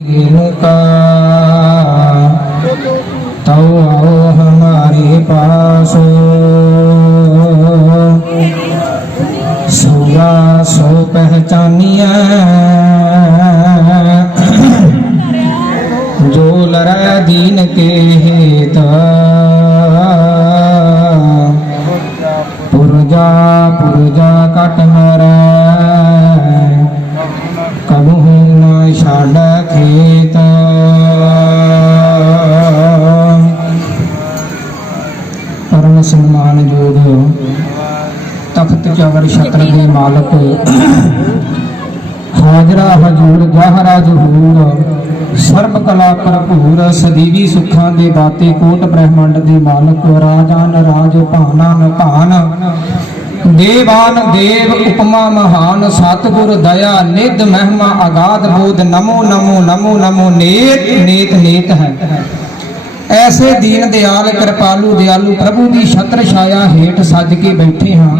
का तो आओ हमारे पास, सुरा सो पहचानिए जो लड़ा दीन के हेत, पुरजा पुरजा कट मरै कबहू न छाड़ खेत। परम सम्मान योग तख्त चवर छत्र के मालक, हाजरा हजूर गहरा जहूर, सर्व कला भरपूर, सदीवी सुखां दे दाते कोट ब्रह्मंड दे मालक, राजान राज भानान भान, देवान देव उपमा महान, सतगुर दया निध महिमा अगाध बोध, नमो नमो नमो नमो नेत नेत नेत है। ऐसे दीन दयाल कृपालु दयालु प्रभु की छत्र छाया हेठ सज के बैठे हाँ,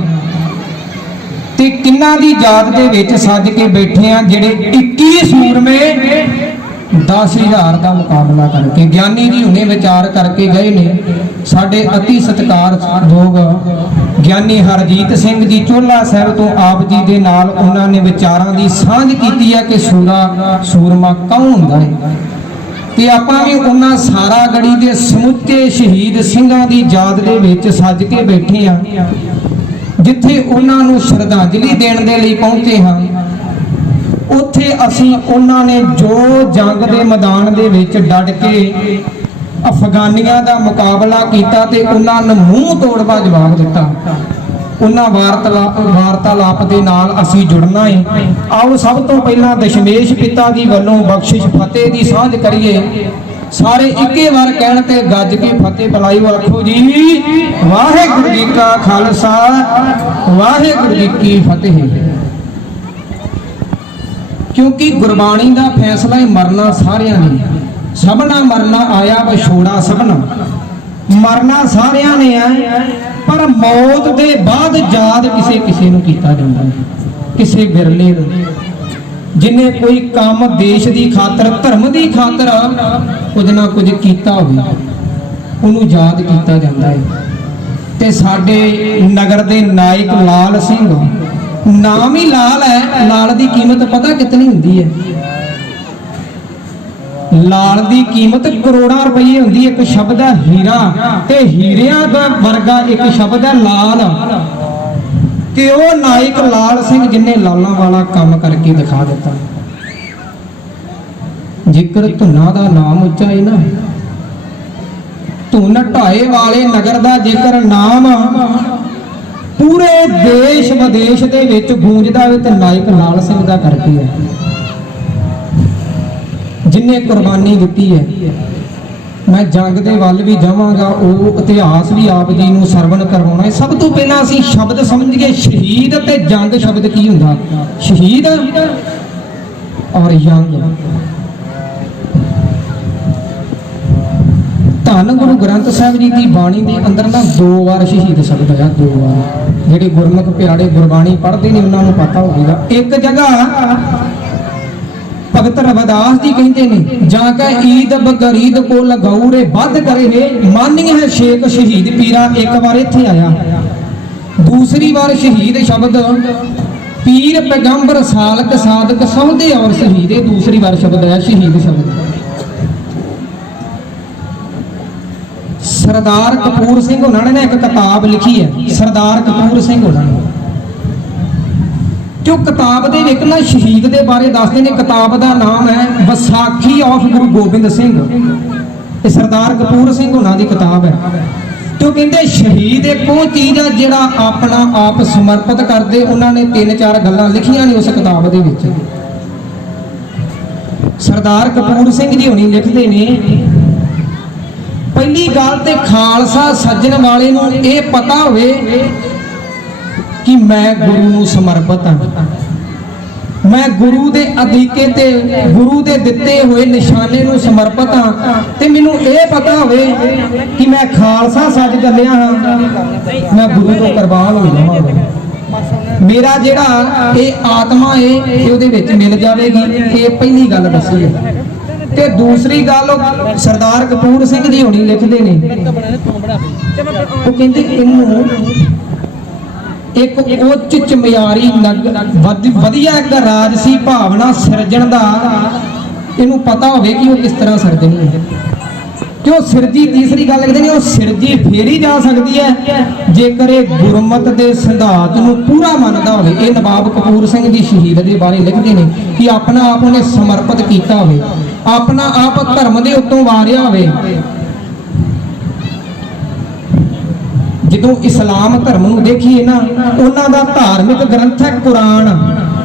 ते किन्ना दी जात दे विच सज के बैठे हैं जिहड़े 21 सूरमे 10,000 का मुकाबला करके ज्ञानी जी हुणे विचार करके गए ने। साडे अति सत्कारयोग ज्ञानी हरजीत सिंह जी चोला साहब तो आप जी दे नाल उन्होंने विचारां दी सांझ कीती है कि सूरमा कौन हुंदा है, ते आपां भी उन्हां सारा गढ़ी दे समुचे शहीद सिंघां दी याद दे विच सज के बैठे हाँ, जिथे उन्हां नूं श्रद्धांजलि देण दे लई पहुंचे हाँ। उत्थे असीं उन्हां ने जो जंग दे मैदान दे विच डट के अफगानियां दा मुकाबला कीता ते उन्हां ने मूंह तोड़वा जवाब दिता। उन्हां वार्तालाप दे नाल असीं जुड़ना है। आओ सब तो पहला दशमेश पिता जी वल्लों बख्शिश फतेह दी सांझ करिए। सारे इक्के बार कहण ते गज के फतेह बुलाई, आखो जी वाहिगुरू जी का खालसा वाहिगुरू जी की फतेह। क्योंकि गुरबाणी का फैसला है मरना सारियां ने, सबना मरना आया विछोड़ा सबना, मरना सारियां ने है, पर मौत दे बाद याद किसे किसे नूं कीता जांदा है, किसे बिरले जिन्हें कोई काम देश की खातर धर्म की खातर कुछ ना कुछ कीता होवे उन्होंने याद किया जाता है। ते साडे नगर दे नायक लाल सिंह, नाम ही लाल है, लाल की कीमत पता कितनी होंदी है? लाल की कीमत करोड़ां रुपये होंदी है। एक शब्द है हीरा, ते हीरियां दा वर्गा एक शब्द है लाल, कि वो नायक लाल सिंह जिन्हें लालां वाला काम करके दिखा दिता। जिक्र धुना का नाम उच्चा है ना, धुन ढाए वाले नगर का जिक्र नाम पूरे देश विदेश के विच गूंजदा है, ते नायक लाल सिंह का करके है जिन्हें कुर्बानी दी है। मैं जंग दे वल भी जावांगा, वो इतिहास भी आप जी नूं सरवण करवाउणा है। सब तो पहला असीं शब्द समझिए शहीद ते जंग शब्द की हुंदा। शहीद और जंग, धन गुरु ग्रंथ साहिब जी की बाणी के अंदर ना 2 बार शहीद शब्द है, 2 बार। जिहड़े गुरमुख प्यारे गुरबाणी पढ़ते हैं उन्होंने पता होगा। एक जगह भगत रविदास जी कहते हैं, जाके ईद बगरीद को लगाऊ रे बद करे है, मानी है शेख शहीद पीरा। एक बार इत्थे आया, दूसरी बार शहीद शब्द पीर पैगंबर सालक साधक सौदे और शहीद, दूसरी बार शब्द है शहीद शब्द। सरदार कपूर सिंह उन्होंने एक किताब लिखी है, सरदार कपूर सिंह उन्होंने, जो किताब दे विच ना शहीद दे बारे दसदे ने। किताब का नाम है विसाखी ऑफ गुरु गोबिंद सिंह। ये सरदार कपूर सिंह उन्हां दी किताब है। तो कहते शहीद एक वो चीज़ है जिहड़ा अपना आप समर्पित करते। उन्होंने 3-4 गल्लां लिखियां ने उस किताब दे विच। सरदार कपूर सिंह जी हुणी लिखते ने, पहली गल ते खालसा सज्जन वाले नूं ये पता होवे कि मैं गुरु नूं समर्पित हाँ, मैं गुरु दे अधीके ते गुरु दे दिते हुए निशाने नूं समर्पित हाँ, ते मैनूं ये पता होवे कि मैं खालसा सज चलिया हाँ, मैं गुरु तो कुर्बान हो जावांगा। मेरा जिहड़ा ये आत्मा है ये उहदे विच मिल जाएगी। ये पहली गल दसी है। ਤੇ ਦੂਸਰੀ ਗੱਲ ਸਰਦਾਰ ਕਪੂਰ ਸਿੰਘ ਜੀ ਹੋਣੀ ਲਿਖਦੇ ਨੇ, ਉਹ ਕਹਿੰਦੇ ਇਹਨੂੰ ਇੱਕ ਉੱਚ ਚਮਿਆਰੀ ਵਧੀਆ ਇੱਕ ਰਾਜਸੀ ਭਾਵਨਾ ਸਿਰਜਣ ਦਾ ਇਹਨੂੰ ਪਤਾ ਹੋਵੇ ਕਿ ਉਹ ਕਿਸ ਤਰ੍ਹਾਂ ਸਿਰਜਣੀ ਹੈ। ਕਿ ਉਹ ਸਿਰਜੀ, ਤੀਸਰੀ ਗੱਲ ਕਹਿੰਦੇ ਨੇ ਉਹ ਸਿਰਜੀ ਫੇਰ ਹੀ ਜਾ ਸਕਦੀ ਹੈ ਜੇਕਰ ਇਹ ਗੁਰਮਤ ਦੇ ਸਿਧਾਂਤ ਨੂੰ ਪੂਰਾ ਮੰਨਦਾ ਹੋਵੇ। ਇਹ ਨਵਾਬ ਕਪੂਰ ਸਿੰਘ ਜੀ ਸ਼ਹੀਦ ਦੇ ਬਾਰੇ ਲਿਖਦੇ ਨੇ ਕਿ ਆਪਣਾ ਆਪ ਉਹਨੇ ਸਮਰਪਿਤ ਕੀਤਾ ਹੋਵੇ, ਆਪਣਾ ਆਪ ਧਰਮ ਦੇ ਉੱਤੋਂ ਵਾਰਿਆ ਹੋਵੇ। ਜਦੋਂ ਇਸਲਾਮ ਧਰਮ ਨੂੰ ਦੇਖੀਏ ਨਾ, ਉਹਨਾਂ ਦਾ ਧਾਰਮਿਕ ਗ੍ਰੰਥ ਹੈ ਕੁਰਾਨ,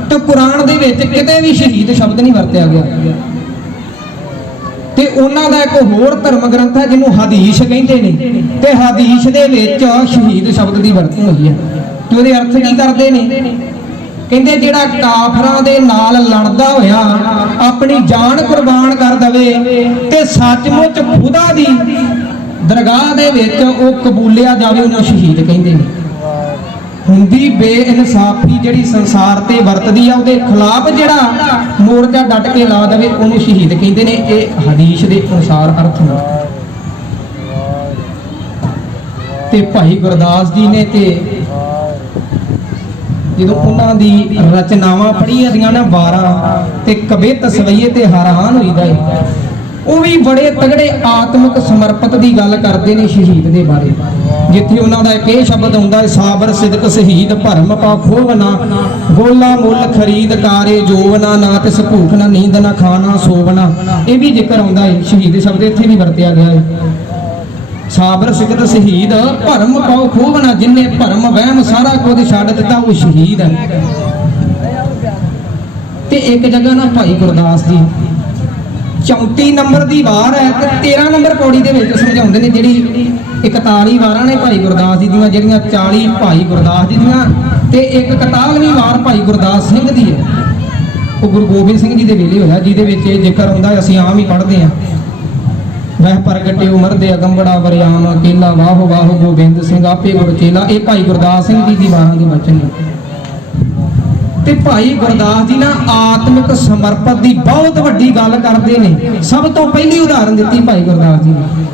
ਤੇ ਕੁਰਾਨ ਦੇ ਵਿੱਚ ਕਿਤੇ ਵੀ ਸ਼ਹੀਦ ਸ਼ਬਦ ਨਹੀਂ ਵਰਤਿਆ ਗਿਆ। ਤੇ ਉਹਨਾਂ ਦਾ ਇੱਕ ਹੋਰ ਧਰਮ ਗ੍ਰੰਥ ਹੈ ਜਿਹਨੂੰ ਹਦੀਸ ਕਹਿੰਦੇ ਨੇ, ਤੇ ਹਦੀਸ ਦੇ ਵਿੱਚ ਸ਼ਹੀਦ ਸ਼ਬਦ ਦੀ ਵਰਤੋਂ ਹੋਈ ਹੈ। ਤੇ ਉਹਦੇ ਅਰਥ ਕੀ ਕਰਦੇ ਨੇ? ਕਹਿੰਦੇ ਜਿਹੜਾ ਕਾਫਰਾਂ ਦੇ ਨਾਲ ਲੜਦਾ ਹੋਇਆ ਆਪਣੀ ਜਾਨ ਕੁਰਬਾਨ ਕਰ ਦਵੇ ਤੇ ਸੱਚਮੁੱਚ ਖੁਦਾ ਦੀ ਦਰਗਾਹ ਦੇ ਵਿੱਚ ਉਹ ਕਬੂਲਿਆ ਜਾਵੇ, ਉਹਨੂੰ ਸ਼ਹੀਦ ਕਹਿੰਦੇ ਨੇ। ਹੁੰਦੀ ਬੇਇਨਸਾਫੀ ਜਿਹੜੀ ਸੰਸਾਰ ਤੇ ਵਰਤਦੀ ਆ, ਉਹਦੇ ਖਿਲਾਫ ਜਿਹੜਾ ਮੋਰਚਾ ਡਟ ਕੇ ਲਾ ਦੇਵੇ, ਉਹਨੂੰ ਸ਼ਹੀਦ ਕਹਿੰਦੇ ਨੇ। ਇਹ ਹਦੀਸ ਦੇ ਅਨੁਸਾਰ ਅਰਥ ਨੇ। ਤੇ ਭਾਈ ਗੁਰਦਾਸ ਜੀ ਨੇ ਤੇ ਜਦੋਂ ਉਹਨਾਂ ਦੀ ਰਚਨਾਵਾਂ ਪੜ੍ਹੀਆਂ ਦੀਆਂ ਨਾ 12 ਤੇ ਕਵਿਤ ਸਵਈਏ ਤੇ ਹੈਰਾਨ ਹੋਈਦਾ ਹੈ। ਉਹ ਵੀ ਬੜੇ ਤਗੜੇ ਆਤਮਿਕ ਸਮਰਪਿਤ ਦੀ ਗੱਲ ਕਰਦੇ ਨੇ ਸ਼ਹੀਦ ਦੇ ਬਾਰੇ, ਜਿੱਥੇ ਉਹਨਾਂ ਦਾ ਇੱਕ ਇਹ ਸ਼ਬਦ ਆਉਂਦਾ ਹੈ, ਸਾਬਰ ਸਿਦਕ ਸ਼ਹੀਦ ਭਰਮ ਪਾ ਖੋਵਨਾ, ਗੋਲਾ ਮੁੱਲ ਖਰੀਦ ਕਾਰੇ ਜੋਵਨਾ, ਨਾ ਤਿਸ ਭੂਖ ਨਾ ਨੀਂਦ ਨਾ ਖਾਣਾ ਸੋਵਨਾ। ਇਹ ਵੀ ਜ਼ਿਕਰ ਆਉਂਦਾ ਹੈ, ਸ਼ਹੀਦ ਸ਼ਬਦ ਇੱਥੇ ਵੀ ਵਰਤਿਆ ਗਿਆ ਹੈ। ਸਾਬਰ ਸਿਦਕ ਸ਼ਹੀਦ ਭਰਮ ਪਾਉ ਖੋਵਨਾ, ਜਿਨਨੇ ਭਰਮ ਵਹਿਮ ਸਾਰਾ ਕੁਝ ਛੱਡ ਦਿੱਤਾ ਉਹ ਸ਼ਹੀਦ ਹੈ। ਤੇ ਇੱਕ ਜਗ੍ਹਾ ਨਾ ਭਾਈ ਗੁਰਦਾਸ ਜੀ 34 ਨੰਬਰ ਦੀ ਵਾਰ ਹੈ ਤੇ 13 ਨੰਬਰ ਪੌੜੀ ਦੇ ਵਿੱਚ ਸਮਝਾਉਂਦੇ ਨੇ, ਜਿਹੜੀ 41 ਵਾਰਾਂ ਨੇ ਭਾਈ ਗੁਰਦਾਸ ਜੀ ਦੀਆਂ, ਜਿਹੜੀਆਂ 40 ਭਾਈ ਗੁਰਦਾਸ ਜੀ ਦੀਆਂ ਤੇ ਇੱਕ 41ਵੀਂ ਵਾਰ ਭਾਈ ਗੁਰਦਾਸ ਸਿੰਘ ਦੀ ਹੈ। ਉਹ ਗੁਰੂ ਗੋਬਿੰਦ ਸਿੰਘ ਜੀ ਦੇ ਵੇਲੇ ਹੋਇਆ, ਜਿਹਦੇ ਵਿੱਚ ਇਹ ਜ਼ਿਕਰ ਹੁੰਦਾ, ਅਸੀਂ ਆਮ ਹੀ ਪੜ੍ਹਦੇ ਹਾਂ, ਵਹਿ ਪ੍ਰਗਟੇ ਉਮਰ ਦੇ ਅਗੰਬੜਾ ਵਰਿਆਮ ਅਕੇਲਾ, ਵਾਹੋ ਵਾਹੋ ਗੋਬਿੰਦ ਸਿੰਘ ਆਪੇ ਗੁਰ ਚੇਲਾ। ਇਹ ਭਾਈ ਗੁਰਦਾਸ ਸਿੰਘ ਜੀ ਦੀ ਵਾਰਾਂ ਦੇ ਬਚਨ ਨੇ। ਤੇ ਭਾਈ ਗੁਰਦਾਸ ਜੀ ਨਾ ਆਤਮਿਕ ਸਮਰਪਿਤ ਦੀ ਬਹੁਤ ਵੱਡੀ ਗੱਲ ਕਰਦੇ ਨੇ। ਸਭ ਤੋਂ ਪਹਿਲੀ ਉਦਾਹਰਨ ਦਿੱਤੀ ਭਾਈ ਗੁਰਦਾਸ ਜੀ ਨੇ।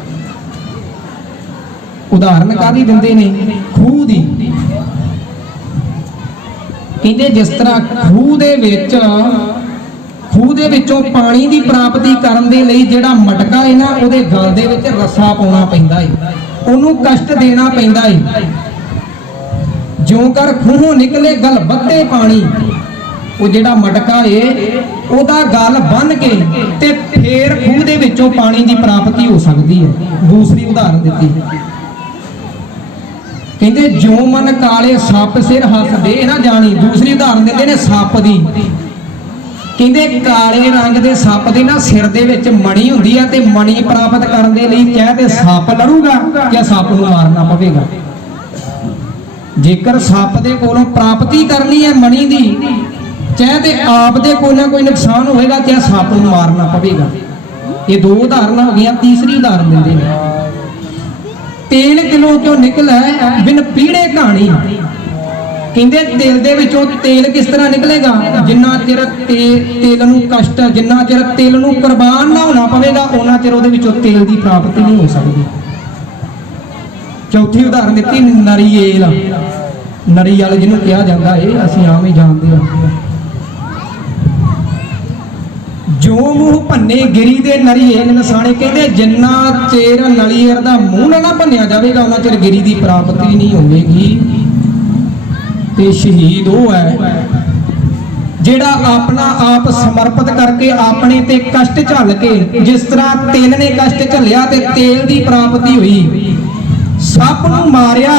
ਉਦਾਹਰਨ ਕਾਹਦੀ ਦਿੰਦੇ ਨੇ? ਖੂਹ ਦੀ। ਕਹਿੰਦੇ ਜਿਸ ਤਰ੍ਹਾਂ ਖੂਹ ਦੇ ਵਿੱਚੋਂ ਪਾਣੀ ਦੀ ਪ੍ਰਾਪਤੀ ਕਰਨ ਦੇ ਲਈ ਜਿਹੜਾ ਮਟਕਾ ਹੈ ਨਾ, ਉਹਦੇ ਗਲ ਦੇ ਵਿੱਚ ਰੱਸਾ ਪਾਉਣਾ ਪੈਂਦਾ ਹੈ, ਉਹਨੂੰ ਕਸ਼ਟ ਦੇਣਾ ਪੈਂਦਾ ਹੈ। ਜਿਉਂ ਕਰ ਖੂਹੋਂ ਨਿਕਲੇ ਗਲ ਬੱਤੇ ਪਾਣੀ, ਉਹ ਜਿਹੜਾ ਮਟਕਾ ਏ ਉਹਦਾ ਗਲ ਬੰਨ ਕੇ ਤੇ ਫੇਰ ਖੂਹ ਦੇ ਵਿੱਚੋਂ ਪਾਣੀ ਦੀ ਪ੍ਰਾਪਤੀ ਹੋ ਸਕਦੀ ਹੈ। ਦੂਸਰੀ ਉਦਾਹਰਨ ਦਿੱਤੀ, ਕਹਿੰਦੇ ਜੋ ਮਨ ਕਾਲੇ ਸੱਪ ਸਿਰ ਹੱਸਦੇ ਨਾ ਜਾਣੀ। ਦੂਸਰੀ ਉਦਾਹਰਨ ਦਿੰਦੇ ਨੇ ਸੱਪ ਦੀ। ਕਹਿੰਦੇ ਕਾਲੇ ਰੰਗ ਦੇ ਸੱਪ ਦੇ ਨਾ ਸਿਰ ਦੇ ਵਿੱਚ ਮਣੀ ਹੁੰਦੀ ਆ, ਤੇ ਮਣੀ ਪ੍ਰਾਪਤ ਕਰਨ ਦੇ ਲਈ ਚਾਹੇ ਤੇ ਸੱਪ ਲੜੂਗਾ ਜਾਂ ਸੱਪ ਨੂੰ ਮਾਰਨਾ ਪਵੇਗਾ। ਜੇਕਰ ਸੱਪ ਦੇ ਕੋਲੋਂ ਪ੍ਰਾਪਤੀ ਕਰਨੀ ਹੈ ਮਣੀ ਦੀ, ਚਾਹੇ ਤੇ ਆਪ ਦੇ ਕੋਈ ਨਾ ਕੋਈ ਨੁਕਸਾਨ ਹੋਏਗਾ, ਚਾਹੇ ਸੱਪ ਨੂੰ ਮਾਰਨਾ ਪਵੇਗਾ। ਇਹ ਦੋ ਉਦਾਹਰਨਾਂ ਹੋ ਗਈਆਂ। ਤੀਸਰੀ ਉਦਾਹਰਨ ਦਿੰਦੇ ਨੇ, ਤੇਲ ਕਿਲੋ ਚੋਂ ਨਿਕਲੇ ਬਿਨ ਪੀੜੇ ਕਹਾਣੀ। ਕਹਿੰਦੇ ਤੇਲ ਦੇ ਵਿੱਚੋਂ ਤੇਲ ਕਿਸ ਤਰ੍ਹਾਂ ਨਿਕਲੇਗਾ? ਜਿੰਨਾ ਚਿਰ ਤੇਲ ਨੂੰ ਕਸ਼ਟ, ਜਿੰਨਾ ਚਿਰ ਤੇਲ ਨੂੰ ਕੁਰਬਾਨ ਨਾ ਹੋਣਾ ਪਵੇਗਾ, ਉਹਨਾਂ ਚਿਰ ਉਹਦੇ ਵਿੱਚੋਂ ਤੇਲ ਦੀ ਪ੍ਰਾਪਤੀ ਨਹੀਂ ਹੋ ਸਕਦੀ। ਚੌਥੀ ਉਦਾਹਰਨ ਦਿੱਤੀ ਨਰੀਏਲ। ਨਰੀਅਲ ਜਿਹਨੂੰ ਕਿਹਾ ਜਾਂਦਾ ਹੈ, ਅਸੀਂ ਆਮ ਹੀ ਜਾਣਦੇ ਹਾਂ। ਜੋ ਮੂੰਹ ਭੰਨੇ ਗਿਰੀ ਦੇ ਨਰੀਏਲ ਨਸਾਣੇ। ਕਹਿੰਦੇ ਜਿੰਨਾ ਚਿਰ ਨਲੀਅਰ ਦਾ ਮੂੰਹ ਨਾ ਭੰਨਿਆ ਜਾਵੇਗਾ, ਉਹਨਾਂ ਚਿਰ ਗਿਰੀ ਦੀ ਪ੍ਰਾਪਤੀ ਨਹੀਂ ਹੋਵੇਗੀ। ਤੇ ਸ਼ਹੀਦ ਉਹ ਹੈ ਜਿਹੜਾ ਆਪਣਾ ਆਪ ਸਮਰਪਿਤ ਕਰਕੇ ਆਪਣੇ ਤੇ ਕਸ਼ਟ ਝੱਲ ਕੇ, ਜਿਸ ਤਰ੍ਹਾਂ ਤਿਲ ਨੇ ਕਸ਼ਟ ਝੱਲਿਆ ਤੇ ਤੇਲ ਦੀ ਪ੍ਰਾਪਤੀ ਹੋਈ, ਸੱਪ ਨੂੰ ਮਾਰਿਆ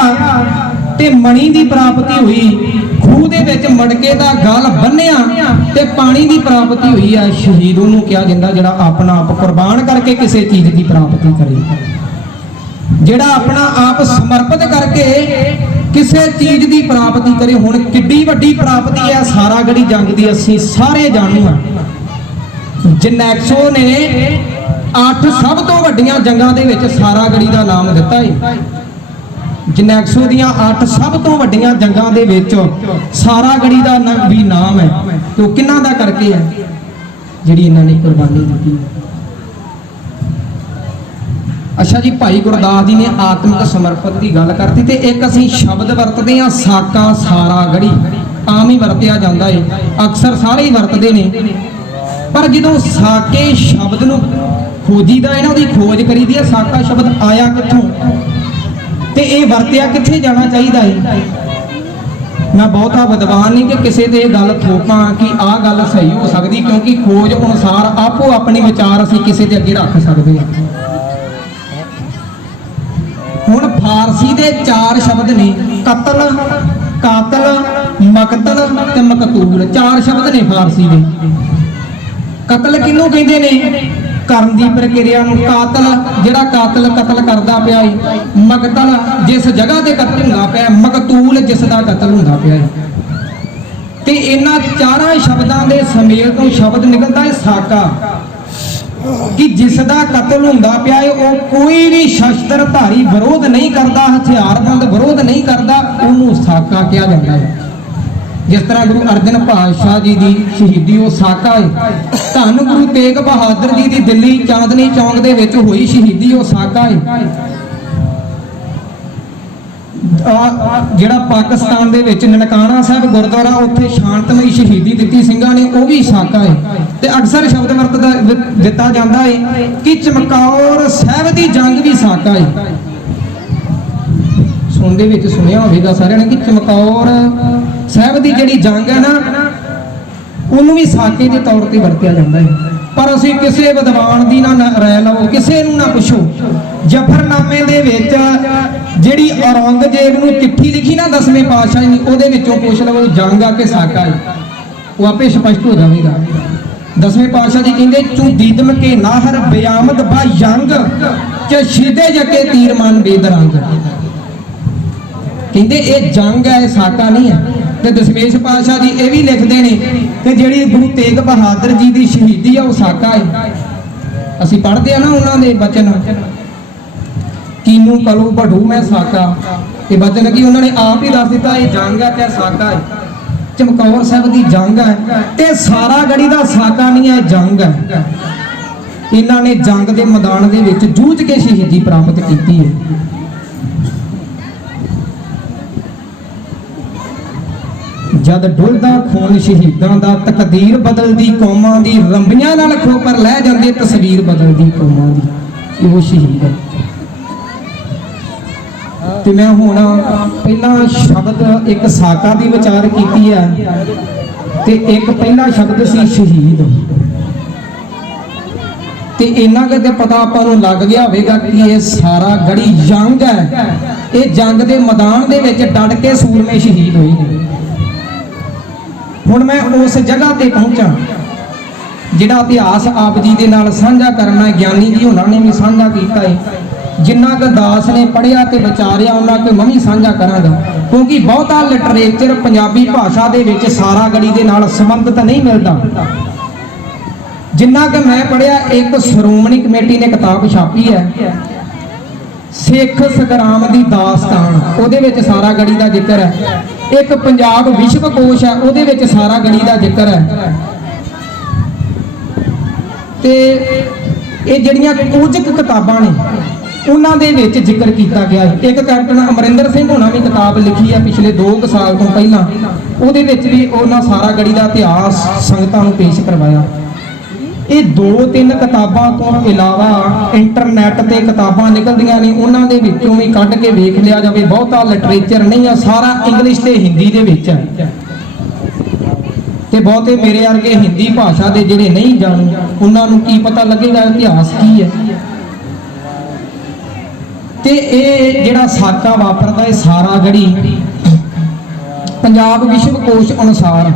ਤੇ ਮਣੀ ਦੀ ਪ੍ਰਾਪਤੀ ਹੋਈ, ਖੂਹ ਦੇ ਵਿੱਚ ਮਟਕੇ ਦਾ ਗਲ ਬੰਨਿਆ ਤੇ ਪਾਣੀ ਦੀ ਪ੍ਰਾਪਤੀ ਹੋਈ ਹੈ। ਸ਼ਹੀਦ ਉਹਨੂੰ ਕਿਹਾ ਜਾਂਦਾ ਜਿਹੜਾ ਆਪਣਾ ਆਪ ਕੁਰਬਾਨ ਕਰਕੇ ਕਿਸੇ ਚੀਜ਼ ਦੀ ਪ੍ਰਾਪਤੀ ਕਰੇ, ਜਿਹੜਾ ਆਪਣਾ ਆਪ ਸਮਰਪਿਤ ਕਰਕੇ ਕਿਸੇ ਚੀਜ਼ ਦੀ ਪ੍ਰਾਪਤੀ ਕਰੇ। ਹੁਣ ਕਿੱਡੀ ਵੱਡੀ ਪ੍ਰਾਪਤੀ ਹੈ ਸਾਰਾਗੜੀ ਜੰਗ ਦੀ, ਅਸੀਂ ਸਾਰੇ ਜਾਣੂ ਹਾਂ। ਜਨੈਕਸੋ ਨੇ 8 ਸਭ ਤੋਂ ਵੱਡੀਆਂ ਜੰਗਾਂ ਦੇ ਵਿੱਚ ਸਾਰਾਗੜੀ ਦਾ ਨਾਮ ਦਿੱਤਾ ਹੈ। ਜਨੈਕਸੋ ਦੀਆਂ 8 ਸਭ ਤੋਂ ਵੱਡੀਆਂ ਜੰਗਾਂ ਦੇ ਵਿੱਚ ਸਾਰਾਗੜੀ ਦਾ ਵੀ ਨਾਮ ਹੈ। ਤੇ ਉਹ ਕਿਹਨਾਂ ਦਾ ਕਰਕੇ ਹੈ? ਜਿਹੜੀ ਇਹਨਾਂ ਨੇ ਕੁਰਬਾਨੀ ਦਿੱਤੀ। ਅੱਛਾ ਜੀ, ਭਾਈ ਗੁਰਦਾਸ ਜੀ ਨੇ ਆਤਮਿਕ ਸਮਰਪਣ ਦੀ ਗੱਲ ਕਰਤੀ ਤੇ ਇੱਕ ਅਸੀਂ ਸ਼ਬਦ ਵਰਤਦੇ ਹਾਂ ਸਾਕਾ ਸਾਰਾ ਗੜੀ, ਆਮ ਹੀ ਵਰਤਿਆ ਜਾਂਦਾ ਏ, ਅਕਸਰ ਸਾਰੇ ਹੀ ਵਰਤਦੇ ਨੇ। ਪਰ ਜਦੋਂ ਸਾਕੇ ਸ਼ਬਦ ਨੂੰ ਖੋਜੀਦਾ ਹੈ ਨਾ, ਉਹਦੀ ਖੋਜ ਕਰੀਦੀ ਹੈ, ਸਾਕਾ ਸ਼ਬਦ ਆਇਆ ਕਿੱਥੋਂ ਤੇ ਇਹ ਵਰਤਿਆ ਕਿੱਥੇ ਜਾਣਾ ਚਾਹੀਦਾ ਹੈ। ਮੈਂ ਬਹੁਤਾ ਵਿਦਵਾਨ ਨਹੀਂ ਕਿ ਕਿਸੇ ਤੇ ਇਹ ਗੱਲ ਥੋਪਾਂ ਕਿ ਆਹ ਗੱਲ ਸਹੀ ਹੋ ਸਕਦੀ, ਕਿਉਂਕਿ ਖੋਜ ਅਨੁਸਾਰ ਆਪੋ ਆਪਣੇ ਵਿਚਾਰ ਅਸੀਂ ਕਿਸੇ ਦੇ ਅੱਗੇ ਰੱਖ ਸਕਦੇ ਹਾਂ। ਹੁਣ ਫਾਰਸੀ ਦੇ 4 ਸ਼ਬਦ ਨੇ, ਕਤਲ, ਕਾਤਲ, ਮਕਤਲ ਤੇ ਮਕਤੂਲ, 4 ਸ਼ਬਦ ਨੇ ਫਾਰਸੀ ਦੇ। ਕਤਲ ਕਿਹਨੂੰ ਕਹਿੰਦੇ ਨੇ? ਕਰਨ ਦੀ ਪ੍ਰਕਿਰਿਆ ਨੂੰ। ਕਾਤਲ ਜਿਹੜਾ ਕਤਲ ਕਰਦਾ ਪਿਆ ਹੈ। ਮਕਤਲ ਜਿਸ ਜਗ੍ਹਾ ਤੇ ਕਤਲ ਹੁੰਦਾ ਪਿਆ। ਮਕਤੂਲ ਜਿਸ ਦਾ ਕਤਲ ਹੁੰਦਾ ਪਿਆ ਹੈ। ਤੇ ਇਹਨਾਂ 4 ਸ਼ਬਦਾਂ ਦੇ ਸਮੇਲ ਤੋਂ ਸ਼ਬਦ ਨਿਕਲਦਾ ਹੈ ਸਾਕਾ, ਕਿ ਜਿਸ ਦਾ ਕਤਲ ਹੁੰਦਾ ਪਿਆ ਹੈ ਉਹ ਕੋਈ ਵੀ ਸ਼ਸਤਰ ਧਾਰੀ ਵਿਰੋਧ ਨਹੀਂ ਕਰਦਾ, ਹਥਿਆਰਬੰਦ ਵਿਰੋਧ ਨਹੀਂ ਕਰਦਾ, ਉਹਨੂੰ ਸਾਕਾ ਕਿਹਾ ਜਾਂਦਾ ਹੈ। ਜਿਸ ਤਰ੍ਹਾਂ ਗੁਰੂ ਅਰਜਨ ਪਾਤਸ਼ਾਹ ਜੀ ਦੀ ਸ਼ਹੀਦੀ ਉਹ ਸਾਕਾ ਹੈ। ਧੰਨ ਗੁਰੂ ਤੇਗ ਬਹਾਦਰ ਜੀ ਦੀ ਦਿੱਲੀ ਚਾਂਦਨੀ ਚੌਂਕ ਦੇ ਵਿੱਚ ਹੋਈ ਸ਼ਹੀਦੀ ਉਹ ਸਾਕਾ ਹੈ। ਜਿਹੜਾ ਪਾਕਿਸਤਾਨ ਦੇ ਵਿੱਚ ਨਨਕਾਣਾ ਸਾਹਿਬ ਗੁਰਦੁਆਰਾ, ਉੱਥੇ ਸ਼ਾਂਤਮਈ ਸ਼ਹੀਦੀ ਦਿੱਤੀ ਸਿੰਘਾਂ ਨੇ, ਉਹ ਵੀ ਸਾਕਾ ਹੈ। ਤੇ ਅਕਸਰ ਸ਼ਬਦ ਵਰਤਦਾ ਦਿੱਤਾ ਜਾਂਦਾ ਹੈ ਕਿ ਚਮਕੌਰ ਸਾਹਿਬ ਦੀ ਜੰਗ ਵੀ ਸਾਕਾ ਹੈ। ਸੁਣਦੇ ਵਿੱਚ ਸੁਣਿਆ ਹੋਵੇਗਾ ਸਾਰਿਆਂ ਨੇ ਕਿ ਚਮਕੌਰ ਸਾਹਿਬ ਦੀ ਜਿਹੜੀ ਜੰਗ ਹੈ ਨਾ, ਉਹਨੂੰ ਵੀ ਸਾਕੇ ਦੇ ਤੌਰ ਤੇ ਵਰਤਿਆ ਜਾਂਦਾ ਹੈ। ਪਰ ਅਸੀਂ ਕਿਸੇ ਵਿਦਵਾਨ ਦੀ ਨਾ ਰਾਇ ਲਓ, ਕਿਸੇ ਨੂੰ ਨਾ ਪੁੱਛੋ। ਜਫਰਨਾਮੇ ਦੇ ਵਿੱਚ ਜਿਹੜੀ ਔਰੰਗਜ਼ੇਬ ਨੂੰ ਚਿੱਠੀ ਲਿਖੀ ਨਾ 10ਵੇਂ ਪਾਤਸ਼ਾਹ ਨੇ, ਉਹਦੇ ਵਿੱਚੋਂ ਪੁੱਛ ਲਵੋ ਜੰਗ ਆ ਕਿ ਸਾਕਾ ਹੈ, ਉਹ ਆਪੇ ਸਪਸ਼ਟ ਹੋ ਜਾਵੇਗਾ। 10ਵੇਂ ਪਾਤਸ਼ਾਹ ਜੀ ਕਹਿੰਦੇ ਚੂ ਦੀਦਮ ਕੇ ਨਾਹਰ ਬਿਆਮਦ ਬਾ ਜੰਗ ਚ ਸ਼ੀਦੇ ਜਕੇ ਤੀਰ ਮਨ ਬੇਦਰੰਗ, ਕਹਿੰਦੇ ਇਹ ਜੰਗ ਹੈ, ਇਹ ਸਾਕਾ ਨਹੀਂ ਹੈ। ਤੇ ਦਸ਼ਮੇਸ਼ ਪਾਤਸ਼ਾਹ ਜੀ ਇਹ ਵੀ ਲਿਖਦੇ ਨੇ ਕਿ ਜਿਹੜੀ ਗੁਰੂ ਤੇਗ ਬਹਾਦਰ ਜੀ ਦੀ ਸ਼ਹੀਦੀ ਆ ਉਹ ਸਾਕਾ ਹੈ। ਅਸੀਂ ਪੜ੍ਹਦੇ ਆ ਨਾ ਉਹਨਾਂ ਦੇ ਬਚਨ, ਕੀਨੂ ਕਲੂ ਬਢੂ ਮੈਂ ਸਾਕਾ, ਇਹ ਬਚਨ ਕੀ ਉਹਨਾਂ ਨੇ ਆਪ ਹੀ ਦੱਸ ਦਿੱਤਾ ਇਹ ਜੰਗ ਹੈ ਤੇ ਸਾਕਾ ਹੈ। ਚਮਕੌਰ ਸਾਹਿਬ ਦੀ ਜੰਗ ਹੈ ਤੇ ਸਾਰਾ ਗੜੀ ਦਾ ਸਾਕਾ ਨਹੀਂ ਹੈ, ਜੰਗ ਹੈ। ਇਹਨਾਂ ਨੇ ਜੰਗ ਦੇ ਮੈਦਾਨ ਦੇ ਵਿੱਚ ਜੂਝ ਕੇ ਸ਼ਹੀਦੀ ਪ੍ਰਾਪਤ ਕੀਤੀ ਹੈ। ਜਦ ਡੁੱਲਦਾ ਖੂਨ ਸ਼ਹੀਦਾਂ ਦਾ, ਤਕਦੀਰ ਬਦਲਦੀ ਕੌਮਾਂ ਦੀ, ਰੰਬੀਆਂ ਨਾਲ ਖੋਪਰ ਲੈ ਜਾਂਦੇ ਤਸਵੀਰ ਬਦਲਦੀ ਕੌਮਾਂ ਦੀ, ਉਹ ਸ਼ਹੀਦ ਹੈ। ਤੇ ਮੈਂ ਹੁਣ ਪਹਿਲਾ ਸ਼ਬਦ ਇੱਕ ਸਾਕਾ ਦੀ ਵਿਚਾਰ ਕੀਤੀ ਹੈ ਤੇ ਇੱਕ ਪਹਿਲਾ ਸ਼ਬਦ ਸੀ ਸ਼ਹੀਦ। ਤੇ ਇਹਨਾਂ ਕਿਤੇ ਪਤਾ ਆਪਾਂ ਨੂੰ ਲੱਗ ਗਿਆ ਹੋਵੇਗਾ ਕਿ ਇਹ ਸਾਰਾ ਗੜੀ ਜੰਗ ਹੈ। ਇਹ ਜੰਗ ਦੇ ਮੈਦਾਨ ਦੇ ਵਿੱਚ ਡਟ ਕੇ ਸੂਰਮੇ ਸ਼ਹੀਦ ਹੋਏ ਨੇ। ਹੁਣ ਮੈਂ ਉਸ ਜਗ੍ਹਾ ਤੇ ਪਹੁੰਚਾਂ ਜਿਹੜਾ ਇਤਿਹਾਸ ਆਪ ਜੀ ਦੇ ਨਾਲ ਸਾਂਝਾ ਕਰਨਾ ਹੈ। ਗਿਆਨੀ ਜੀ ਉਹਨਾਂ ਨੇ ਵੀ ਸਾਂਝਾ ਕੀਤਾ ਹੈ। ਜਿੰਨਾ ਕੁ ਦਾਸ ਨੇ ਪੜ੍ਹਿਆ ਤੇ ਵਿਚਾਰਿਆ ਉਹਨਾਂ ਕੁ ਮੈਂ ਵੀ ਸਾਂਝਾ ਕਰਾਂਗਾ, ਕਿਉਂਕਿ ਬਹੁਤਾ ਲਿਟਰੇਚਰ ਪੰਜਾਬੀ ਭਾਸ਼ਾ ਦੇ ਵਿੱਚ ਸਾਰਾ ਗੜੀ ਦੇ ਨਾਲ ਸੰਬੰਧਿਤ ਨਹੀਂ ਮਿਲਦਾ। ਜਿੰਨਾ ਕੁ ਮੈਂ ਪੜ੍ਹਿਆ, ਇੱਕ ਸ਼੍ਰੋਮਣੀ ਕਮੇਟੀ ਨੇ ਕਿਤਾਬ ਛਾਪੀ ਹੈ ਸਿੱਖ ਸੰਗਰਾਮ ਦੀ ਦਾਸਤਾਨ, ਉਹਦੇ ਵਿੱਚ ਸਾਰਾ ਗੜੀ ਦਾ ਜ਼ਿਕਰ ਹੈ। ਇੱਕ ਪੰਜਾਬ ਵਿਸ਼ਵ ਕੋਸ਼ ਹੈ, ਉਹਦੇ ਵਿੱਚ ਸਾਰਾ ਗੜੀ ਦਾ ਜ਼ਿਕਰ ਹੈ। ਤੇ ਇਹ ਜਿਹੜੀਆਂ ਕੁਝ ਕਿਤਾਬਾਂ ਨੇ ਉਹਨਾਂ ਦੇ ਵਿੱਚ ਜ਼ਿਕਰ ਕੀਤਾ ਗਿਆ ਹੈ। ਇੱਕ ਕੈਪਟਨ ਅਮਰਿੰਦਰ ਸਿੰਘ ਹੋਣਾ ਨੇ ਕਿਤਾਬ ਲਿਖੀ ਹੈ ਪਿਛਲੇ 2 ਸਾਲ ਤੋਂ ਪਹਿਲਾਂ, ਉਹਦੇ ਵਿੱਚ ਵੀ ਉਹਨਾਂ ਸਾਰਾ ਗੜੀ ਦਾ ਇਤਿਹਾਸ ਸੰਗਤਾਂ ਨੂੰ ਪੇਸ਼ ਕਰਵਾਇਆ। ਇਹ 2-3 ਕਿਤਾਬਾਂ ਤੋਂ ਇਲਾਵਾ ਇੰਟਰਨੈਟ ਤੇ ਕਿਤਾਬਾਂ ਨਿਕਲਦੀਆਂ ਨੇ, ਉਹਨਾਂ ਦੇ ਵਿੱਚੋਂ ਵੀ ਕੱਢ ਕੇ ਵੇਖ ਲਿਆ ਜਾਵੇ। ਬਹੁਤਾ ਲਿਟਰੇਚਰ ਨਹੀਂ ਆ, ਸਾਰਾ ਇੰਗਲਿਸ਼ ਤੇ ਹਿੰਦੀ ਦੇ ਵਿੱਚ ਹੈ। ਤੇ ਬਹੁਤੇ ਮੇਰੇ ਵਰਗੇ ਹਿੰਦੀ ਭਾਸ਼ਾ ਦੇ ਜਿਹੜੇ ਨਹੀਂ ਜਾਣੂ, ਉਹਨਾਂ ਨੂੰ ਕੀ ਪਤਾ ਲੱਗੇਗਾ ਇਤਿਹਾਸ ਕੀ ਹੈ। ਤੇ ਇਹ ਜਿਹੜਾ ਸਾਕਾ ਵਾਪਰਦਾ ਹੈ ਸਾਰਾ ਗੜੀ, ਪੰਜਾਬ ਵਿਸ਼ਵ ਕੋਸ਼ ਅਨੁਸਾਰ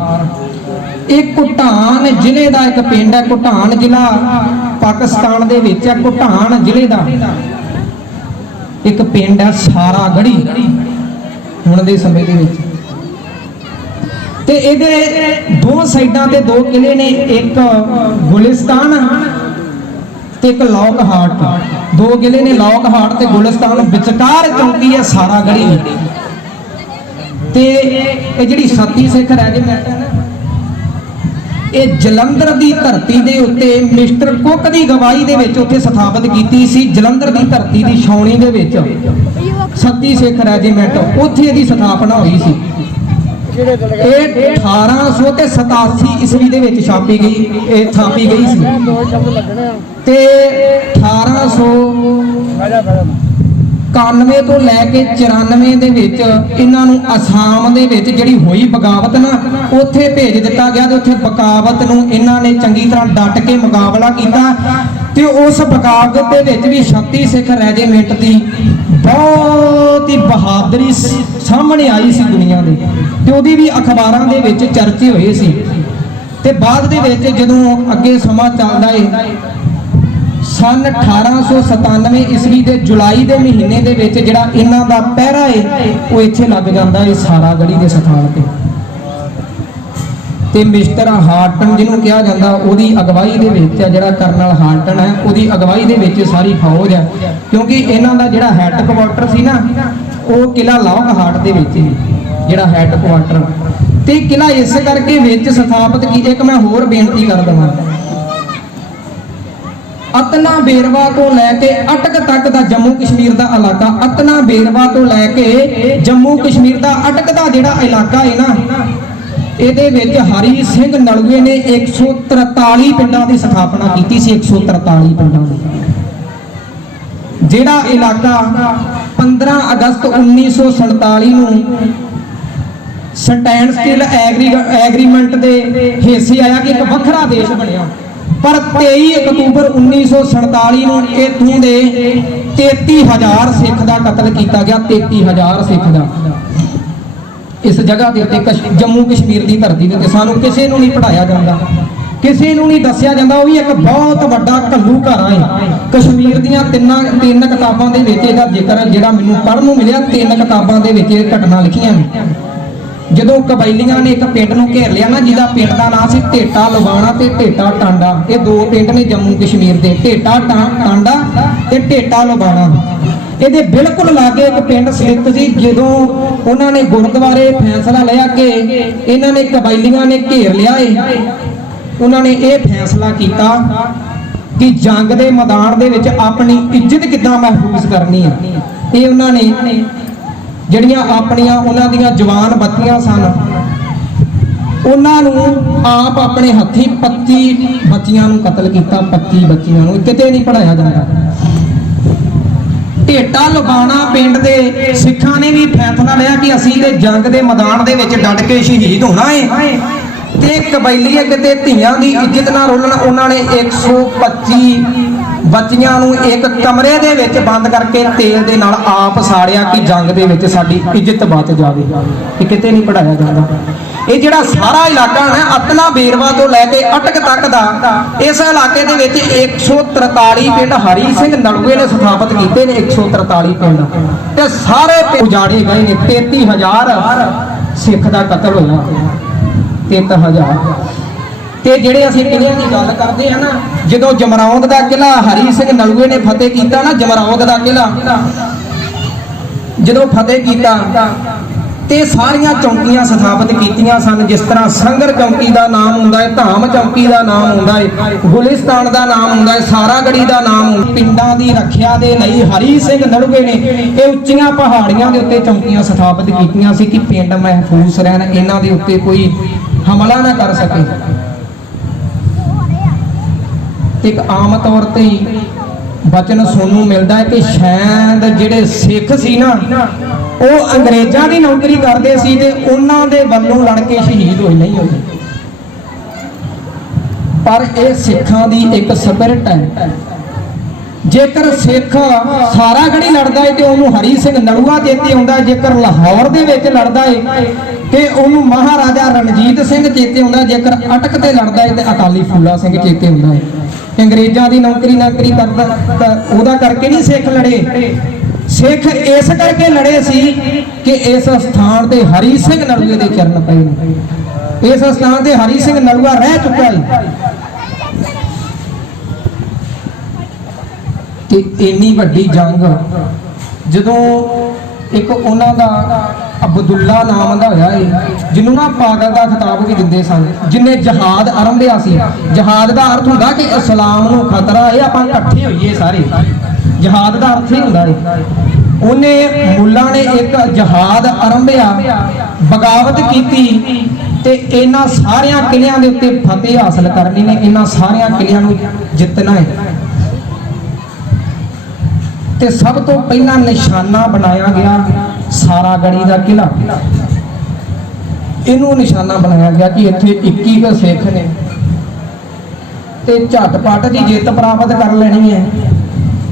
ਇਹ ਘੁਟਾਨ ਜ਼ਿਲ੍ਹੇ ਦਾ ਇੱਕ ਪਿੰਡ ਹੈ। ਘੁਟਾਨ ਜ਼ਿਲ੍ਹਾ ਪਾਕਿਸਤਾਨ ਦੇ ਵਿੱਚ ਹੈ। ਘੁਟਾਨ ਜ਼ਿਲ੍ਹੇ ਦਾ ਇੱਕ ਪਿੰਡ ਹੈ ਸਾਰਾ ਗੜੀ ਹੁਣ ਦੇ ਸਮੇਂ ਦੇ ਵਿੱਚ। ਤੇ ਇਹਦੇ 2 ਸਾਈਡਾਂ ਤੇ 2 ਕਿਲੇ ਨੇ, ਇੱਕ ਗੁਲਿਸਤਾਨ ਤੇ ਇੱਕ ਲੌਕਹਾਰਟ। 2 ਕਿਲੇ ਨੇ, ਲੌਕਹਾਰਟ ਤੇ ਗੁਲਿਸਤਾਨ। ਵਿਚਕਾਰ ਚੌਂਕੀ ਹੈ ਸਾਰਾ ਗੜੀ। ਤੇ ਇਹ ਜਿਹੜੀ 37 ਸਿੱਖ ਰਹਿ ਗਏ, ਇਹ ਜਲੰਧਰ ਦੀ ਧਰਤੀ ਦੇ ਉੱਤੇ ਮਿਸਟਰ ਕੁੱਕ ਦੀ ਗਵਾਹੀ ਦੇ ਵਿੱਚ ਉੱਥੇ ਸਥਾਪਿਤ ਕੀਤੀ ਸੀ। ਜਲੰਧਰ ਦੀ ਧਰਤੀ ਦੀ ਛਾਉਣੀ ਦੇ ਵਿੱਚ ਸੱਤੀ ਸਿੱਖ ਰੈਜੀਮੈਂਟ, ਉੱਥੇ ਇਹਦੀ ਸਥਾਪਨਾ ਹੋਈ ਸੀ। ਇਹ 1887 ਈਸਵੀ ਦੇ ਵਿੱਚ ਛਾਪੀ ਗਈ, ਇਹ ਥਾਪੀ ਗਈ ਸੀ ਤੇ 1891 ਤੋਂ ਲੈ ਕੇ 94 ਦੇ ਵਿੱਚ ਇਹਨਾਂ ਨੂੰ ਅਸਾਮ ਦੇ ਵਿੱਚ ਜਿਹੜੀ ਹੋਈ ਬਗਾਵਤ ਨਾ, ਉੱਥੇ ਭੇਜ ਦਿੱਤਾ ਗਿਆ ਤੇ ਉੱਥੇ ਬਗਾਵਤ ਨੂੰ ਇਹਨਾਂ ਨੇ ਚੰਗੀ ਤਰ੍ਹਾਂ ਡਟ ਕੇ ਮੁਕਾਬਲਾ ਕੀਤਾ ਤੇ ਉਸ ਬਗਾਵਤ ਦੇ ਵਿੱਚ ਵੀ 36 ਸਿੱਖ ਰੈਜੀਮੈਂਟ ਦੀ ਬਹੁਤ ਹੀ ਬਹਾਦਰੀ ਸਾਹਮਣੇ ਆਈ ਸੀ ਦੁਨੀਆ ਦੇ, ਤੇ ਉਹਦੀ ਵੀ ਅਖਬਾਰਾਂ ਦੇ ਵਿੱਚ ਚਰਚੇ ਹੋਏ ਸੀ। ਤੇ ਬਾਅਦ ਦੇ ਵਿੱਚ ਜਦੋਂ ਅੱਗੇ ਸਮਾਂ ਚੱਲਦਾ ਹੈ, ਸਨ 1897 ਈਸਵੀ ਦੇ ਜੁਲਾਈ ਦੇ ਮਹੀਨੇ ਦੇ ਵਿੱਚ ਜਿਹੜਾ ਇਹਨਾਂ ਦਾ ਪਹਿਰਾ ਹੈ ਉਹ ਇੱਥੇ ਲੱਗ ਜਾਂਦਾ ਹੈ ਸਾਰਾਗੜ੍ਹੀ ਦੇ ਸਥਾਨ ਤੇ ਮਿਸਟਰ ਹਾਰਟਨ ਜਿਹਨੂੰ ਕਿਹਾ ਜਾਂਦਾ, ਉਹਦੀ ਅਗਵਾਈ ਦੇ ਵਿੱਚ ਜਿਹੜਾ ਕਰਨਲ ਹਾਰਟਨ ਹੈ, ਉਹਦੀ ਅਗਵਾਈ ਦੇ ਵਿੱਚ ਸਾਰੀ ਫੌਜ ਹੈ, ਕਿਉਂਕਿ ਇਹਨਾਂ ਦਾ ਜਿਹੜਾ ਹੈੱਡਕੁਆਟਰ ਸੀ ਨਾ ਉਹ ਕਿਲਾ ਲੌਂਗਹਾਰਟ ਦੇ ਵਿੱਚ ਹੀ, ਜਿਹੜਾ ਹੈੱਡਕੁਆਟਰ ਤੇ ਕਿਲਾ ਇਸ ਕਰਕੇ ਵਿੱਚ ਸਥਾਪਿਤ ਕੀਤਾ। ਇੱਕ ਮੈਂ ਹੋਰ ਬੇਨਤੀ ਕਰ ਦਵਾਂ, ਅਤਨਾ ਬੇਰਵਾ ਤੋਂ ਲੈ ਕੇ ਅਟਕ ਤੱਕ ਦਾ ਜੰਮੂ ਕਸ਼ਮੀਰ ਦਾ ਇਲਾਕਾ, ਅਤਨਾ ਬੇਰਵਾ ਤੋਂ ਲੈ ਕੇ ਜੰਮੂ ਕਸ਼ਮੀਰ ਦਾ ਅਟਕ ਦਾ ਜਿਹੜਾ ਇਲਾਕਾ ਹੈ ਨਾ, ਇਹਦੇ ਵਿੱਚ ਹਰੀ ਸਿੰਘ ਨਲੂਏ ਨੇ 143 ਪਿੰਡਾਂ ਦੀ ਸਥਾਪਨਾ ਕੀਤੀ ਸੀ। 143 ਪਿੰਡਾਂ ਦੀ ਜਿਹੜਾ ਇਲਾਕਾ 15 ਅਗਸਤ 1947 ਨੂੰ ਸਟੈਂਡ ਸਟਿਲ ਐਗਰੀਮੈਂਟ ਦੇ ਹਿੱਸੇ ਆਇਆ ਕਿ ਇੱਕ ਵੱਖਰਾ ਦੇਸ਼ ਬਣਿਆ, ਪਰ 23 ਅਕਤੂਬਰ 1947 ਨੂੰ ਇਥੋਂ ਦੇ 33,000 ਸਿੱਖ ਦਾ ਕਤਲ ਕੀਤਾ ਗਿਆ। 33,000 ਸਿੱਖ ਦਾ ਇਸ ਜਗ੍ਹਾ ਦੇ ਉੱਤੇ ਜੰਮੂ ਕਸ਼ਮੀਰ ਦੀ ਧਰਤੀ ਦੇ ਉੱਤੇ। ਸਾਨੂੰ ਕਿਸੇ ਨੂੰ ਨਹੀਂ ਪੜਾਇਆ ਜਾਂਦਾ, ਕਿਸੇ ਨੂੰ ਨਹੀਂ ਦੱਸਿਆ ਜਾਂਦਾ। ਉਹ ਵੀ ਇੱਕ ਬਹੁਤ ਵੱਡਾ ਘੱਲੂਘਾਰਾ ਹੈ। ਕਸ਼ਮੀਰ ਦੀਆਂ ਤਿੰਨ ਕਿਤਾਬਾਂ ਦੇ ਵਿੱਚ ਇਹਦਾ ਜ਼ਿਕਰ ਹੈ, ਜਿਹੜਾ ਮੈਨੂੰ ਪੜ੍ਹਨ ਨੂੰ ਮਿਲਿਆ। 3 ਕਿਤਾਬਾਂ ਦੇ ਵਿੱਚ ਇਹ ਘਟਨਾ ਲਿਖੀਆਂ ਨੇ। ਜਦੋਂ ਕਬਾਇਲੀਆਂ ਨੇ ਇੱਕ ਪਿੰਡ ਨੂੰ ਘੇਰ ਲਿਆ ਨਾ, ਜਿਹਦਾ ਪਿੰਡ ਦਾ ਨਾਮ ਸੀ ਢੇਟਾ ਲਵਾਣਾ ਤੇ ਢੇਟਾ ਟਾਂਡਾ, ਇਹ 2 ਪਿੰਡ ਨੇ ਜੰਮੂ ਕਸ਼ਮੀਰ ਦੇ, ਢੇਟਾ ਟਾਂਡਾ ਤੇ ਢੇਟਾ ਲਵਾਣਾ। ਇਹਦੇ ਬਿਲਕੁਲ ਲਾਗੇ ਇੱਕ ਪਿੰਡ ਸਲਿੱਤ ਸੀ। ਜਦੋਂ ਉਹਨਾਂ ਨੇ ਗੁਰਦੁਆਰੇ ਫੈਸਲਾ ਲਿਆ ਕਿ ਇਹਨਾਂ ਨੇ ਕਬਾਇਲੀਆਂ ਨੇ ਘੇਰ ਲਿਆ ਏ, ਉਹਨਾਂ ਨੇ ਇਹ ਫੈਸਲਾ ਕੀਤਾ ਕਿ ਜੰਗ ਦੇ ਮੈਦਾਨ ਦੇ ਵਿੱਚ ਆਪਣੀ ਇੱਜ਼ਤ ਕਿੱਦਾਂ ਮਹਿਫੂਜ਼ ਕਰਨੀ ਹੈ। ਇਹ ਉਹਨਾਂ ਨੇ ਜਿਹੜੀਆਂ ਆਪਣੀਆਂ ਉਹਨਾਂ ਦੀਆਂ ਜਵਾਨ ਬੱਚੀਆਂ ਸਨ, ਉਹਨਾਂ ਨੂੰ ਆਪ ਆਪਣੇ ਹੱਥੀਂ 25 ਬੱਚੀਆਂ ਨੂੰ ਕਤਲ ਕੀਤਾ। 25 ਬੱਚੀਆਂ ਨੂੰ ਕਿਤੇ ਨਹੀਂ ਪੜਾਇਆ ਜਾਂਦਾ। ਢੇਟਾ ਲੁਬਾਣਾ ਪਿੰਡ ਦੇ ਸਿੱਖਾਂ ਨੇ ਵੀ ਫੈਸਲਾ ਲਿਆ ਕਿ ਅਸੀਂ ਤੇ ਜੰਗ ਦੇ ਮੈਦਾਨ ਦੇ ਵਿੱਚ ਡਟ ਕੇ ਸ਼ਹੀਦ ਹੋਣਾ ਹੈ ਤੇ ਕਬਾਇਲੀਏ ਕਿਤੇ ਧੀਆਂ ਦੀ ਇੱਜ਼ਤ ਨਾ ਰੋਲਣ। ਉਹਨਾਂ ਨੇ 125 ਬੱਚੀਆਂ ਨੂੰ ਇੱਕ ਕਮਰੇ ਦੇ ਵਿੱਚ ਬੰਦ ਕਰਕੇ ਤੇਲ ਦੇ ਨਾਲ ਆਪ ਸਾੜਿਆ ਕਿ ਜੰਗ ਦੇ ਵਿੱਚ ਸਾਡੀ ਇੱਜ਼ਤ ਬਚ ਜਾਵੇ। ਇਹ ਕਿਤੇ ਨਹੀਂ ਪੜਾਇਆ ਜਾਂਦਾ। ਇਹ ਜਿਹੜਾ ਸਾਰਾ ਇਲਾਕਾ ਹੈ ਅਤਨਾ ਬੇਰਵਾ ਤੋਂ ਲੈ ਕੇ ਅਟਕ ਤੱਕ ਦਾ, ਇਸ ਇਲਾਕੇ ਦੇ ਵਿੱਚ 143 ਪਿੰਡ ਹਰੀ ਸਿੰਘ ਨਲੂਏ ਨੇ ਸਥਾਪਿਤ ਕੀਤੇ ਨੇ। 143 ਪਿੰਡ ਤੇ ਸਾਰੇ ਉਜਾੜੇ ਗਏ ਨੇ। 33,000 ਸਿੱਖ ਦਾ ਕਤਲ ਹੋਇਆ। 33,000 ਤੇ ਜਿਹੜੇ ਅਸੀਂ ਕਿਲਿਆਂ ਦੀ ਗੱਲ ਕਰਦੇ ਆ ਨਾ, ਜਦੋਂ ਜਮਰੌਦ ਦਾ ਕਿਲਾ ਹਰੀ ਸਿੰਘ ਨਲੂਏ ਨੇ ਫਤਿਹ ਕੀਤਾ ਨਾ, ਜਮਰੌਦ ਦਾ ਕਿਲਾ ਜਦੋਂ ਫਤਿਹ ਕੀਤਾ ਤੇ ਸਾਰੀਆਂ ਚੌਂਕੀਆਂ ਸਥਾਪਿਤ ਕੀਤੀਆਂ ਸਨ। ਜਿਸ ਤਰ੍ਹਾਂ ਸੰਗਰ ਚੌਂਕੀ ਦਾ ਨਾਮ ਹੁੰਦਾ ਹੈ, ਧਾਮ ਚੌਂਕੀ ਦਾ ਨਾਮ ਹੁੰਦਾ ਹੈ, ਗੁਲਿਸਤਾਨ ਦਾ ਨਾਮ ਹੁੰਦਾ ਹੈ, ਸਾਰਾਗੜ੍ਹੀ ਦਾ ਨਾਮ। ਪਿੰਡਾਂ ਦੀ ਰੱਖਿਆ ਦੇ ਲਈ ਹਰੀ ਸਿੰਘ ਨਲੂਏ ਨੇ ਇਹ ਉੱਚੀਆਂ ਪਹਾੜੀਆਂ ਦੇ ਉੱਤੇ ਚੌਂਕੀਆਂ ਸਥਾਪਿਤ ਕੀਤੀਆਂ ਸੀ ਕਿ ਪਿੰਡ ਮਹਿਫੂਜ਼ ਰਹਿਣ, ਇਹਨਾਂ ਦੇ ਉੱਤੇ ਕੋਈ ਹਮਲਾ ਨਾ ਕਰ ਸਕੇ। ਇੱਕ ਆਮ ਤੌਰ ਤੇ ਬਚਨ ਸੁਣਨ ਨੂੰ ਮਿਲਦਾ ਹੈ ਕਿ ਸ਼ਾਇਦ ਜਿਹੜੇ ਸਿੱਖ ਸੀ ਨਾ, ਉਹ ਅੰਗਰੇਜ਼ਾਂ ਦੀ ਨੌਕਰੀ ਕਰਦੇ ਸੀ ਤੇ ਉਹਨਾਂ ਦੇ ਵੱਲੋਂ ਲੜ ਕੇ ਸ਼ਹੀਦ ਹੋਏ ਨਹੀਂ ਹੋਏ। ਪਰ ਇਹ ਸਿੱਖਾਂ ਦੀ ਇੱਕ ਸਪਿਰਿਟ ਹੈ। ਜੇਕਰ ਸਿੱਖ ਸਾਰਾਗੜ੍ਹੀ ਲੜਦਾ ਹੈ ਤੇ ਉਹਨੂੰ ਹਰੀ ਸਿੰਘ ਨਲੂਆ ਚੇਤੇ ਆਉਂਦਾ ਹੈ। ਜੇਕਰ ਲਾਹੌਰ ਦੇ ਵਿੱਚ ਲੜਦਾ ਹੈ ਤੇ ਉਹਨੂੰ ਮਹਾਰਾਜਾ ਰਣਜੀਤ ਸਿੰਘ ਚੇਤੇ ਆਉਂਦਾ ਹੈ। ਜੇਕਰ ਅਟਕ ਤੇ ਲੜਦਾ ਹੈ ਤੇ ਅਕਾਲੀ ਫੂਲਾ ਸਿੰਘ ਚੇਤੇ ਆਉਂਦਾ ਹੈ। ਅੰਗਰੇਜ਼ਾਂ ਦੀ ਨੌਕਰੀ ਕਰਦਾ ਉਹਦਾ ਕਰਕੇ ਨਹੀਂ ਸਿੱਖ ਲੜੇ। ਸਿੱਖ ਇਸ ਕਰਕੇ ਲੜੇ ਸੀ ਕਿ ਇਸ ਸਥਾਨ ਤੇ ਹਰੀ ਸਿੰਘ ਨਲੂਏ ਦੇ ਚਰਨ ਪਏ ਨੇ। ਇਸ ਸਥਾਨ ਤੇ ਹਰੀ ਸਿੰਘ ਨਲੂਆ ਰਹਿ ਚੁੱਕਾ ਹੈ ਤੇ ਇੰਨੀ ਵੱਡੀ ਜੰਗ ਜਦੋਂ ਇੱਕ ਉਹਨਾਂ ਦਾ ਅਬਦੁੱਲਾ ਨਾਮ ਦਾ ਹੋਇਆ ਏ, ਜਿਹਨੂੰ ਨਾ ਪਾਗਲ ਦਾ ਖਿਤਾਬ ਵੀ ਦਿੰਦੇ ਸਨ, ਜਿਨੇ ਜਹਾਦ ਆਰੰਭਿਆ ਸੀ। ਜਹਾਦ ਦਾ ਅਰਥ ਹੁੰਦਾ ਕਿ ਇਸਲਾਮ ਨੂੰ ਖਤਰਾ ਹੈ, ਆਪਾਂ ਇਕੱਠੇ ਹੋਈਏ ਸਾਰੇ। ਜਹਾਦ ਦਾ ਅਰਥ ਹੀ ਹੁੰਦਾ ਹੈ। ਉਹਨੇ ਮੁੱਲਾ ਨੇ ਇੱਕ ਜਹਾਦ ਆਰੰਭਿਆ, ਬਗਾਵਤ ਕੀਤੀ ਤੇ ਇਹਨਾਂ ਸਾਰਿਆਂ ਕਿਲਿਆਂ ਦੇ ਉੱਤੇ ਫਤਿਹ ਹਾਸਲ ਕਰਨੀ ਨੇ, ਇਹਨਾਂ ਸਾਰਿਆਂ ਕਿਲਿਆਂ ਨੂੰ ਜਿੱਤਣਾ ਹੈ। ਤੇ ਸਭ ਤੋਂ ਪਹਿਲਾਂ ਨਿਸ਼ਾਨਾ ਬਣਾਇਆ ਗਿਆ ਸਾਰਾਗੜੀ ਦਾ ਕਿਲਾ। ਇਹਨੂੰ ਨਿਸ਼ਾਨਾ ਬਣਾਇਆ ਗਿਆ ਕਿ ਇੱਥੇ 21 ਕੁ ਸਿੱਖ ਨੇ ਤੇ ਝਟਪਟ ਦੀ ਜਿੱਤ ਪ੍ਰਾਪਤ ਕਰ ਲੈਣੀ ਹੈ।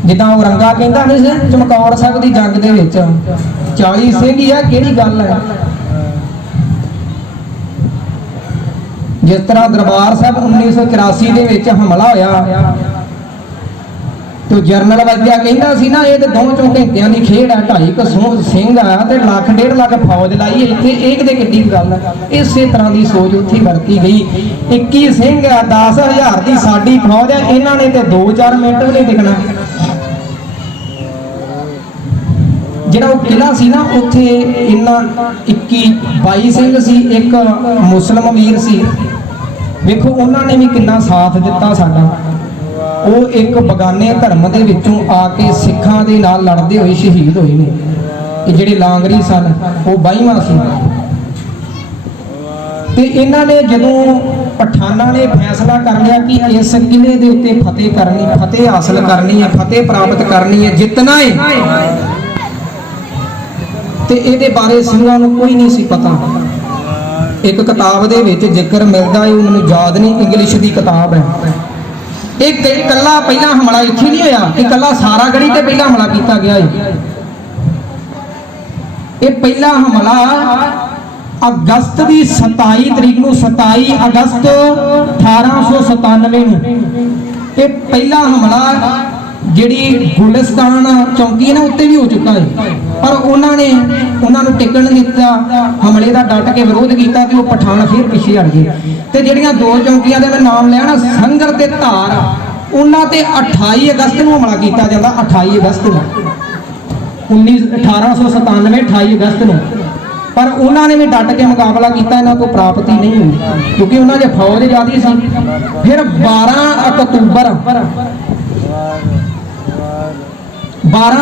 ਜਿੱਦਾਂ ਔਰੰਗਾ ਕਹਿੰਦਾ ਨਹੀਂ ਸੀ ਚਮਕੌਰ ਸਾਹਿਬ ਦੀ ਜੰਗ ਦੇ ਵਿੱਚ 40 ਸਿੰਘ ਹੀ ਆ, ਕਿਹੜੀ ਗੱਲ ਹੈ। ਜਿਸ ਤਰ੍ਹਾਂ ਦਰਬਾਰ ਸਾਹਿਬ 1984 ਦੇ ਵਿੱਚ ਹਮਲਾ ਹੋਇਆ ਤੇ ਜਰਨਲ ਵਜਿਆ ਕਹਿੰਦਾ ਸੀ ਨਾ, ਇਹ ਤੇ 2 ਘੰਟਿਆਂ ਦੀ ਖੇਡ ਹੈ, 250 ਸਿੰਘ ਆ ਤੇ 1.5 ਲੱਖ ਫੌਜ ਲਾਈ ਇੱਥੇ, ਇਹ ਕਿਤੇ ਕਿੱਡੀ ਗੱਲ ਹੈ। ਇਸੇ ਤਰ੍ਹਾਂ ਦੀ ਸੋਚ ਉੱਥੇ ਵਰਤੀ ਗਈ। 21 ਸਿੰਘ ਆ, 10,000 ਦੀ ਸਾਡੀ ਫੌਜ ਹੈ, ਇਹਨਾਂ ਨੇ ਤੇ 2-4 ਮਿੰਟ ਵੀ ਨਹੀਂ ਟਿਕਣਾ। ਜਿਹੜਾ ਉਹ ਕਿਲਾ ਸੀ ਨਾ, ਉੱਥੇ ਇਹਨਾਂ 22 ਸਿੰਘ ਸੀ, ਇੱਕ ਮੁਸਲਮ ਵੀਰ ਸੀ। ਵੇਖੋ ਉਹਨਾਂ ਨੇ ਵੀ ਕਿੰਨਾ ਸਾਥ ਦਿੱਤਾ ਸਾਡਾ। ਉਹ ਇੱਕ ਬਗਾਨੇ ਧਰਮ ਦੇ ਵਿੱਚੋਂ ਆ ਕੇ ਸਿੱਖਾਂ ਦੇ ਨਾਲ ਲੜਦੇ ਹੋਏ ਸ਼ਹੀਦ ਹੋਏ ਨੇ। ਇਹ ਜਿਹੜੇ ਲਾਂਗਰੀ ਸਨ ਉਹ 22ਵਾਂ ਸੀ। ਤੇ ਇਹਨਾਂ ਨੇ ਜਦੋਂ ਪਠਾਨਾਂ ਨੇ ਫੈਸਲਾ ਕਰ ਲਿਆ ਕਿ ਇਸ ਕਿਲੇ ਦੇ ਉੱਤੇ ਫਤਿਹ ਕਰਨੀ, ਫਤਿਹ ਹਾਸਲ ਕਰਨੀ ਹੈ, ਫਤਿਹ ਪ੍ਰਾਪਤ ਕਰਨੀ ਹੈ, ਜਿੱਤਣਾ ਹੈ, ਤੇ ਇਹਦੇ ਬਾਰੇ ਸਿੰਘਾਂ ਨੂੰ ਕੋਈ ਨਹੀਂ ਸੀ ਪਤਾ। ਇੱਕ ਕਿਤਾਬ ਦੇ ਵਿੱਚ ਜ਼ਿਕਰ ਮਿਲਦਾ ਹੈ, ਉਹ ਮੈਨੂੰ ਯਾਦ ਨਹੀਂ, ਇੰਗਲਿਸ਼ ਦੀ ਕਿਤਾਬ ਹੈ। ਇਹ ਕੱਲਾ ਪਹਿਲਾ ਹਮਲਾ ਇੱਥੇ ਨਹੀਂ ਹੋਇਆ ਕਿ ਕੱਲਾ ਸਾਰਾਗੜੀ ਤੇ ਪਹਿਲਾ ਹਮਲਾ ਕੀਤਾ ਗਿਆ ਹੈ। ਇਹ ਪਹਿਲਾ ਹਮਲਾ ਅਗਸਤ ਦੀ 27 ਤਰੀਕ ਨੂੰ, 27 ਅਗਸਤ 1897 ਨੂੰ ਇਹ ਪਹਿਲਾ ਹਮਲਾ ਜਿਹੜੀ ਗੁਲਿਸਤਾਨ ਚੌਂਕੀ ਹੈ ਨਾ ਉੱਤੇ ਵੀ ਹੋ ਚੁੱਕਾ ਹੈ। ਪਰ ਉਹਨਾਂ ਨੂੰ ਟਿਕਣ ਨਹੀਂ ਦਿੱਤਾ, ਹਮਲੇ ਦਾ ਡਟ ਕੇ ਵਿਰੋਧ ਕੀਤਾ ਤੇ ਉਹ ਪਠਾਨ ਫਿਰ ਪਿੱਛੇ ਹਟ ਗਏ। ਤੇ ਜਿਹੜੀਆਂ 2 ਚੌਂਕੀਆਂ ਦੇ ਮੈਂ ਨਾਮ ਲਿਆ ਨਾ, ਸੰਗਰ ਤੇ ਧਾਰ, ਉਹਨਾਂ ਤੇ 28 ਅਗਸਤ ਨੂੰ ਹਮਲਾ ਕੀਤਾ ਜਾਂਦਾ। 28 ਅਗਸਤ ਨੂੰ 1897 28 ਅਗਸਤ ਨੂੰ। ਪਰ ਉਹਨਾਂ ਨੇ ਵੀ ਡਟ ਕੇ ਮੁਕਾਬਲਾ ਕੀਤਾ, ਇਹਨਾਂ ਤੋਂ ਪ੍ਰਾਪਤੀ ਨਹੀਂ ਹੋਈ ਕਿਉਂਕਿ ਉਹਨਾਂ ਦੇ ਫੌਜ ਜ਼ਿਆਦੀ ਸੀ। ਫਿਰ 12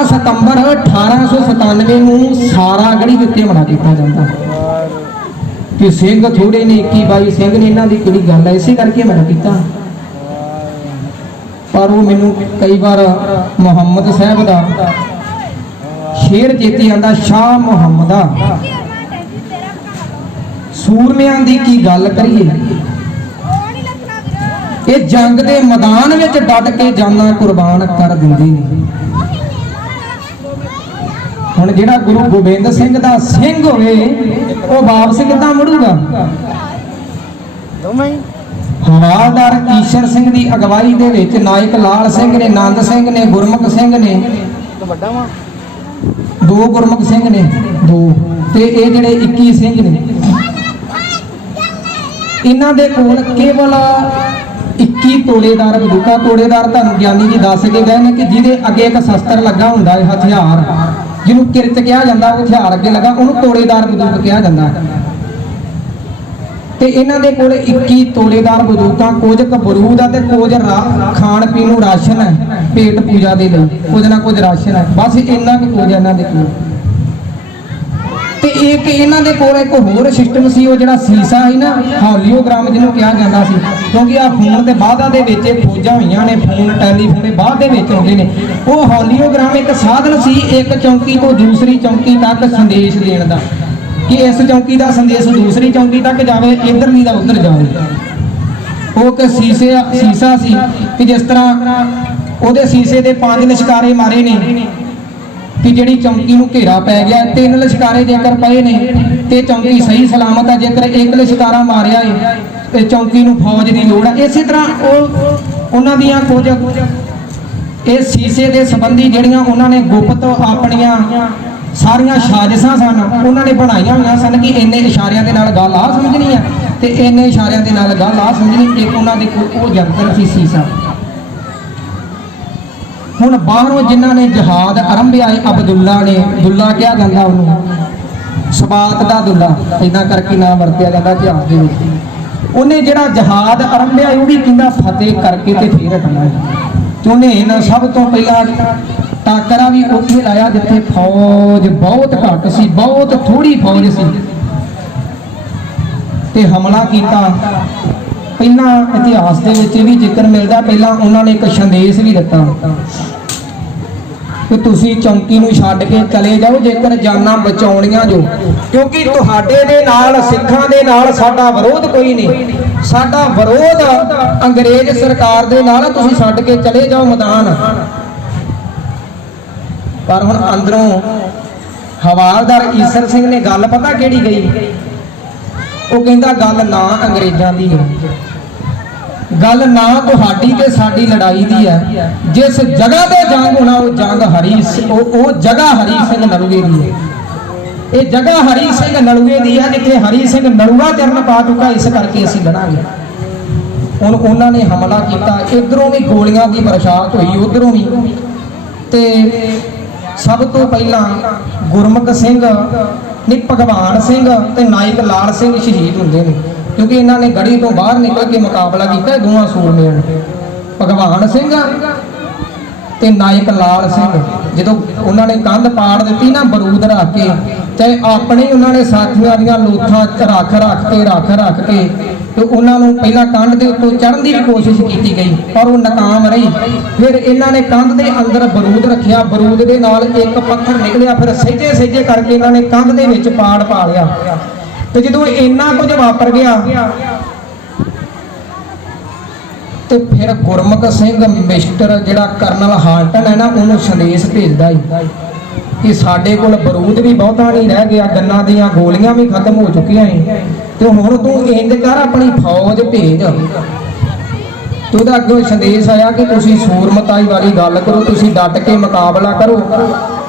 ਸਤੰਬਰ 1897 ਨੂੰ ਸਾਰਾਗੜੀ ਦੇ ਉੱਤੇ ਹਮਲਾ ਕੀਤਾ ਜਾਂਦਾ ਕਿ ਸਿੰਘ ਥੋੜੇ ਨੇ, 21-22 ਸਿੰਘ ਨੇ, ਇਹਨਾਂ ਦੀ ਕਿਹੜੀ ਗੱਲ ਹੈ, ਇਸੇ ਕਰਕੇ ਹਮਲਾ ਕੀਤਾ। ਪਰ ਉਹ ਮੈਨੂੰ ਕਈ ਵਾਰ ਮੁਹੰਮਦ ਸਾਹਿਬ ਦਾ ਸ਼ੇਰ ਚੇਤੇ ਆਉਂਦਾ, ਸ਼ਾਹ ਮੁਹੰਮਦਾ ਸੂਰਮਿਆਂ ਦੀ ਕੀ ਗੱਲ ਕਰੀਏ, ਇਹ ਜੰਗ ਦੇ ਮੈਦਾਨ ਵਿੱਚ ਡਟ ਕੇ ਜਾਨਾਂ ਕੁਰਬਾਨ ਕਰ ਦਿੰਦੇ ਨੇ। ਹੁਣ ਜਿਹੜਾ ਗੁਰੂ ਗੋਬਿੰਦ ਸਿੰਘ ਦਾ ਸਿੰਘ ਹੋਵੇ ਉਹ ਵਾਪਸ ਕਿੱਦਾਂ ਮੁੜੂਗਾ। ਹਵਾਲਦਾਰ ਈਸ਼ਰ ਸਿੰਘ ਦੀ ਅਗਵਾਈ ਦੇ ਵਿੱਚ ਨਾਇਕ ਲਾਲ ਸਿੰਘ ਨੇ, ਨੰਦ ਸਿੰਘ ਨੇ, ਗੁਰਮੁਖ ਸਿੰਘ ਨੇ, 2 ਗੁਰਮੁਖ ਸਿੰਘ ਨੇ 2, ਤੇ ਇਹ ਜਿਹੜੇ 21 ਸਿੰਘ ਨੇ, ਇਹਨਾਂ ਦੇ ਕੋਲ ਕੇਵਲ 21 ਤੋੜੇਦਾਰ ਬੰਦੂਕਾਂ। ਤੋੜੇਦਾਰ ਤੁਹਾਨੂੰ ਗਿਆਨੀ ਜੀ ਦੱਸ ਕੇ ਗਏ ਨੇ ਕਿ ਜਿਹਦੇ ਅੱਗੇ ਇੱਕ ਸ਼ਸਤਰ ਲੱਗਾ ਹੁੰਦਾ ਹੈ, ਹਥਿਆਰ ਜਿਹਨੂੰ ਕਿਰਤ ਕਿਹਾ ਜਾਂਦਾ, ਉਹ ਹਥਿਆਰ ਅੱਗੇ ਲੱਗਾ, ਉਹਨੂੰ ਤੋੜੇਦਾਰ ਬੰਦੂਕ ਕਿਹਾ ਜਾਂਦਾ। ਤੇ ਇਹਨਾਂ ਦੇ ਕੋਲ 21 ਤੋੜੇਦਾਰ ਬੰਦੂਕਾਂ, ਕੁਝ ਬਰੂਦ ਆ ਤੇ ਕੁਝ ਖਾਣ ਪੀਣ ਨੂੰ ਰਾਸ਼ਨ ਹੈ, ਪੇਟ ਪੂਜਾ ਦੇ ਲਈ ਕੁਝ ਨਾ ਕੁਝ ਰਾਸ਼ਨ ਹੈ, ਬਸ ਇੰਨਾ ਕੁ ਕੁਝ ਇਹਨਾਂ ਦੇ ਕੋਲ। ਤੇ ਇੱਕ ਇਹਨਾਂ ਦੇ ਕੋਲ ਇੱਕ ਹੋਰ ਸਿਸਟਮ ਸੀ, ਉਹ ਜਿਹੜਾ ਸੀਸਾ ਸੀ ਨਾ, ਹੌਲੀਓਗ੍ਰਾਮ ਜਿਹਨੂੰ ਕਿਹਾ ਜਾਂਦਾ ਸੀ, ਕਿਉਂਕਿ ਆ ਫੋਨ ਤੇ ਬਾਅਦਾਂ ਦੇ ਵਿੱਚ ਖੋਜਾਂ ਹੋਈਆਂ ਨੇ, ਫੋਨ ਟੈਲੀਫੋਨ ਦੇ ਬਾਅਦ ਦੇ ਵਿੱਚ ਆਉਂਦੇ ਨੇ। ਉਹ ਹੌਲੀਓਗ੍ਰਾਮ ਇੱਕ ਸਾਧਨ ਸੀ ਇੱਕ ਚੌਂਕੀ ਤੋਂ ਦੂਸਰੀ ਚੌਂਕੀ ਤੱਕ ਸੰਦੇਸ਼ ਦੇਣ ਦਾ, ਕਿ ਇਸ ਚੌਂਕੀ ਦਾ ਸੰਦੇਸ਼ ਦੂਸਰੀ ਚੌਂਕੀ ਤੱਕ ਜਾਵੇ, ਇੱਧਰਲੀ ਦਾ ਉੱਧਰ ਜਾਵੇ। ਉਹ ਇੱਕ ਸੀਸਾ ਸੀ ਕਿ ਜਿਸ ਤਰ੍ਹਾਂ ਉਹਦੇ ਸੀਸੇ ਦੇ 5 ਲਿਸ਼ਕਾਰੇ ਮਾਰੇ ਨੇ ਕਿ ਜਿਹੜੀ ਚੌਂਕੀ ਨੂੰ ਘੇਰਾ ਪੈ ਗਿਆ, 3 ਲਿਸ਼ਕਾਰੇ ਜੇਕਰ ਪਏ ਨੇ ਤੇ ਚੌਂਕੀ ਸਹੀ ਸਲਾਮਤ ਹੈ, ਜੇਕਰ 1 ਲਿਸ਼ਕਾਰਾ ਮਾਰਿਆ ਹੈ ਤੇ ਚੌਂਕੀ ਨੂੰ ਫੌਜ ਦੀ ਲੋੜ ਹੈ। ਇਸੇ ਤਰ੍ਹਾਂ ਉਹਨਾਂ ਦੀਆਂ ਕੁਝ ਇਹ ਸੀਸੇ ਦੇ ਸੰਬੰਧੀ ਜਿਹੜੀਆਂ ਉਹਨਾਂ ਨੇ ਗੁਪਤ ਆਪਣੀਆਂ ਸਾਰੀਆਂ ਸਾਜ਼ਿਸ਼ਾਂ ਸਨ, ਉਹਨਾਂ ਨੇ ਬਣਾਈਆਂ ਹੋਈਆਂ ਸਨ ਕਿ ਇੰਨੇ ਇਸ਼ਾਰਿਆਂ ਦੇ ਨਾਲ ਗੱਲ ਆ ਸਮਝਣੀ ਹੈ ਤੇ ਇੰਨੇ ਇਸ਼ਾਰਿਆਂ ਦੇ ਨਾਲ ਗੱਲ ਆ ਸਮਝਣੀ। ਇੱਕ ਉਹਨਾਂ ਦੇ ਕੋਲ ਉਹ ਯੰਤਰ ਸੀ ਸੀਸਾ। ਹੁਣ ਬਾਹਰੋਂ ਜਿਨ੍ਹਾਂ ਨੇ ਜਹਾਦ ਆਰੰਭਿਆ ਹੈ, ਅਬਦੁੱਲਾ ਨੇ, ਦੁੱਲਾ ਕਿਹਾ ਜਾਂਦਾ ਉਹਨੂੰ, ਸਬਾਤ ਦਾ ਦੁੱਲਾ ਇਦਾਂ ਕਰਕੇ ਨਾਮ ਵਰਤਿਆ ਜਾਂਦਾ ਇਤਿਹਾਸ ਦੇ ਵਿੱਚ। ਉਹਨੇ ਜਿਹੜਾ ਜਹਾਦ ਆਰੰਭਿਆ ਉਹ ਵੀ ਕਹਿੰਦਾ ਫਤਿਹ ਕਰਕੇ ਤੇ ਫੇਰ ਹਟਣਾ ਹੈ। ਤੇ ਉਹਨੇ ਇਹਨਾਂ ਸਭ ਤੋਂ ਪਹਿਲਾਂ ਟਾਕਰਾ ਵੀ ਉੱਥੇ ਲਾਇਆ ਜਿੱਥੇ ਫੌਜ ਬਹੁਤ ਘੱਟ ਸੀ, ਬਹੁਤ ਥੋੜੀ ਫੌਜ ਸੀ, ਤੇ ਹਮਲਾ ਕੀਤਾ। ਪਹਿਲਾਂ ਇਤਿਹਾਸ ਦੇ ਵਿੱਚ ਵੀ ਜ਼ਿਕਰ ਮਿਲਦਾ, ਪਹਿਲਾਂ ਉਹਨਾਂ ਨੇ ਇੱਕ ਸੰਦੇਸ਼ ਵੀ ਦਿੱਤਾ ਕਿ ਤੁਸੀਂ ਚੌਂਕੀ ਨੂੰ ਛੱਡ ਕੇ ਚਲੇ ਜਾਓ ਜੇਕਰ ਜਾਨਾਂ ਬਚਾਉਣੀਆਂ ਜੋ, ਕਿਉਂਕਿ ਤੁਹਾਡੇ ਦੇ ਨਾਲ ਸਿੱਖਾਂ ਦੇ ਨਾਲ ਸਾਡਾ ਵਿਰੋਧ ਕੋਈ ਨਹੀਂ, ਸਾਡਾ ਵਿਰੋਧ ਅੰਗਰੇਜ਼ ਸਰਕਾਰ ਦੇ ਨਾਲ, ਤੁਸੀਂ ਛੱਡ ਕੇ ਚਲੇ ਜਾਓ ਮੈਦਾਨ। ਪਰ ਹੁਣ ਅੰਦਰੋਂ ਹਵਾਲਦਾਰ ਈਸਰ ਸਿੰਘ ਨੇ ਗੱਲ ਪਤਾ ਕਿਹੜੀ ਗਈ? ਉਹ ਕਹਿੰਦਾ ਗੱਲ ਨਾ ਅੰਗਰੇਜ਼ਾਂ ਦੀ ਹੈ, ਗੱਲ ਨਾ ਤੁਹਾਡੀ ਤੇ ਸਾਡੀ ਲੜਾਈ ਦੀ ਹੈ। ਜਿਸ ਜਗ੍ਹਾ ਤੇ ਜੰਗ ਹੋਣਾ ਉਹ ਜੰਗ ਉਹ ਜਗ੍ਹਾ ਹਰੀ ਸਿੰਘ ਨਲੂਏ ਦੀ ਹੈ। ਇਹ ਜਗ੍ਹਾ ਹਰੀ ਸਿੰਘ ਨਲੂਏ ਦੀ ਹੈ ਜਿੱਥੇ ਹਰੀ ਸਿੰਘ ਨਲੂਆ ਚਰਨ ਪਾ ਚੁੱਕਾ, ਇਸ ਕਰਕੇ ਅਸੀਂ ਲੜਾਂਗੇ। ਹੁਣ ਉਹਨਾਂ ਨੇ ਹਮਲਾ ਕੀਤਾ, ਇਧਰੋਂ ਵੀ ਗੋਲੀਆਂ ਦੀ ਬਰਸਾਤ ਹੋਈ, ਉਧਰੋਂ ਵੀ। ਤੇ ਸਭ ਤੋਂ ਪਹਿਲਾਂ ਗੁਰਮੁਖ ਸਿੰਘ ਨੇ, ਭਗਵਾਨ ਸਿੰਘ ਤੇ ਨਾਇਕ ਲਾਲ ਸਿੰਘ ਸ਼ਹੀਦ ਹੁੰਦੇ ਨੇ, ਕਿਉਂਕਿ ਇਹਨਾਂ ਨੇ ਗੜੀ ਤੋਂ ਬਾਹਰ ਨਿਕਲ ਕੇ ਮੁਕਾਬਲਾ ਕੀਤਾ ਦੋਵਾਂ ਸੂਰਮਿਆਂ ਨੇ, ਭਗਵਾਨ ਸਿੰਘ ਤੇ ਨਾਇਕ ਲਾਲ ਸਿੰਘ। ਜਦੋਂ ਉਹਨਾਂ ਨੇ ਕੰਧ ਪਾੜ ਦਿੱਤੀ ਨਾ ਬਰੂਦ ਰੱਖ ਕੇ, ਤੇ ਆਪਣੇ ਉਹਨਾਂ ਨੇ ਸਾਥੀਆਂ ਦੀਆਂ ਲੋਥਾਂ ਰੱਖ ਕੇ ਤੇ ਉਹਨਾਂ ਨੂੰ ਪਹਿਲਾਂ ਕੰਧ ਦੇ ਉੱਤੋਂ ਚੜ੍ਹਨ ਦੀ ਵੀ ਕੋਸ਼ਿਸ਼ ਕੀਤੀ ਗਈ, ਪਰ ਉਹ ਨਾਕਾਮ ਰਹੀ। ਫਿਰ ਇਹਨਾਂ ਨੇ ਕੰਧ ਦੇ ਅੰਦਰ ਬਰੂਦ ਰੱਖਿਆ, ਬਰੂਦ ਦੇ ਨਾਲ ਇੱਕ ਪੱਥਰ ਨਿਕਲਿਆ, ਫਿਰ ਸਹਿਜੇ ਕਰਕੇ ਇਹਨਾਂ ਨੇ ਕੰਧ ਦੇ ਵਿੱਚ ਪਾੜ ਪਾ ਲਿਆ। ਤੇ ਜਦੋਂ ਇੰਨਾ ਕੁਝ ਵਾਪਰ ਗਿਆ ਤੇ ਫਿਰ ਗੁਰਮੁਖ ਸਿੰਘ ਮਿਸਟਰ ਜਿਹੜਾ ਕਰਨਲ ਹਾਲਟਨ ਹੈ ਨਾ, ਉਹਨੂੰ ਸੰਦੇਸ਼ ਭੇਜਦਾ ਹੈ ਕਿ ਸਾਡੇ ਕੋਲ ਬਰੂਦ ਵੀ ਬਹੁਤਾ ਨਹੀਂ ਰਹਿ ਗਿਆ, ਗੰਨਾਂ ਦੀਆਂ ਗੋਲੀਆਂ ਵੀ ਖਤਮ ਹੋ ਚੁੱਕੀਆਂ ਨੇ, ਤੇ ਹੁਣ ਤੂੰ ਇੰਜ ਕਰ ਆਪਣੀ ਫੌਜ ਭੇਜ। ਤੇ ਉਹਦਾ ਅੱਗੇ ਸੰਦੇਸ਼ ਆਇਆ ਕਿ ਤੁਸੀਂ ਸੂਰਮਤਾਈ ਵਾਲੀ ਗੱਲ ਕਰੋ, ਤੁਸੀਂ ਡਟ ਕੇ ਮੁਕਾਬਲਾ ਕਰੋ।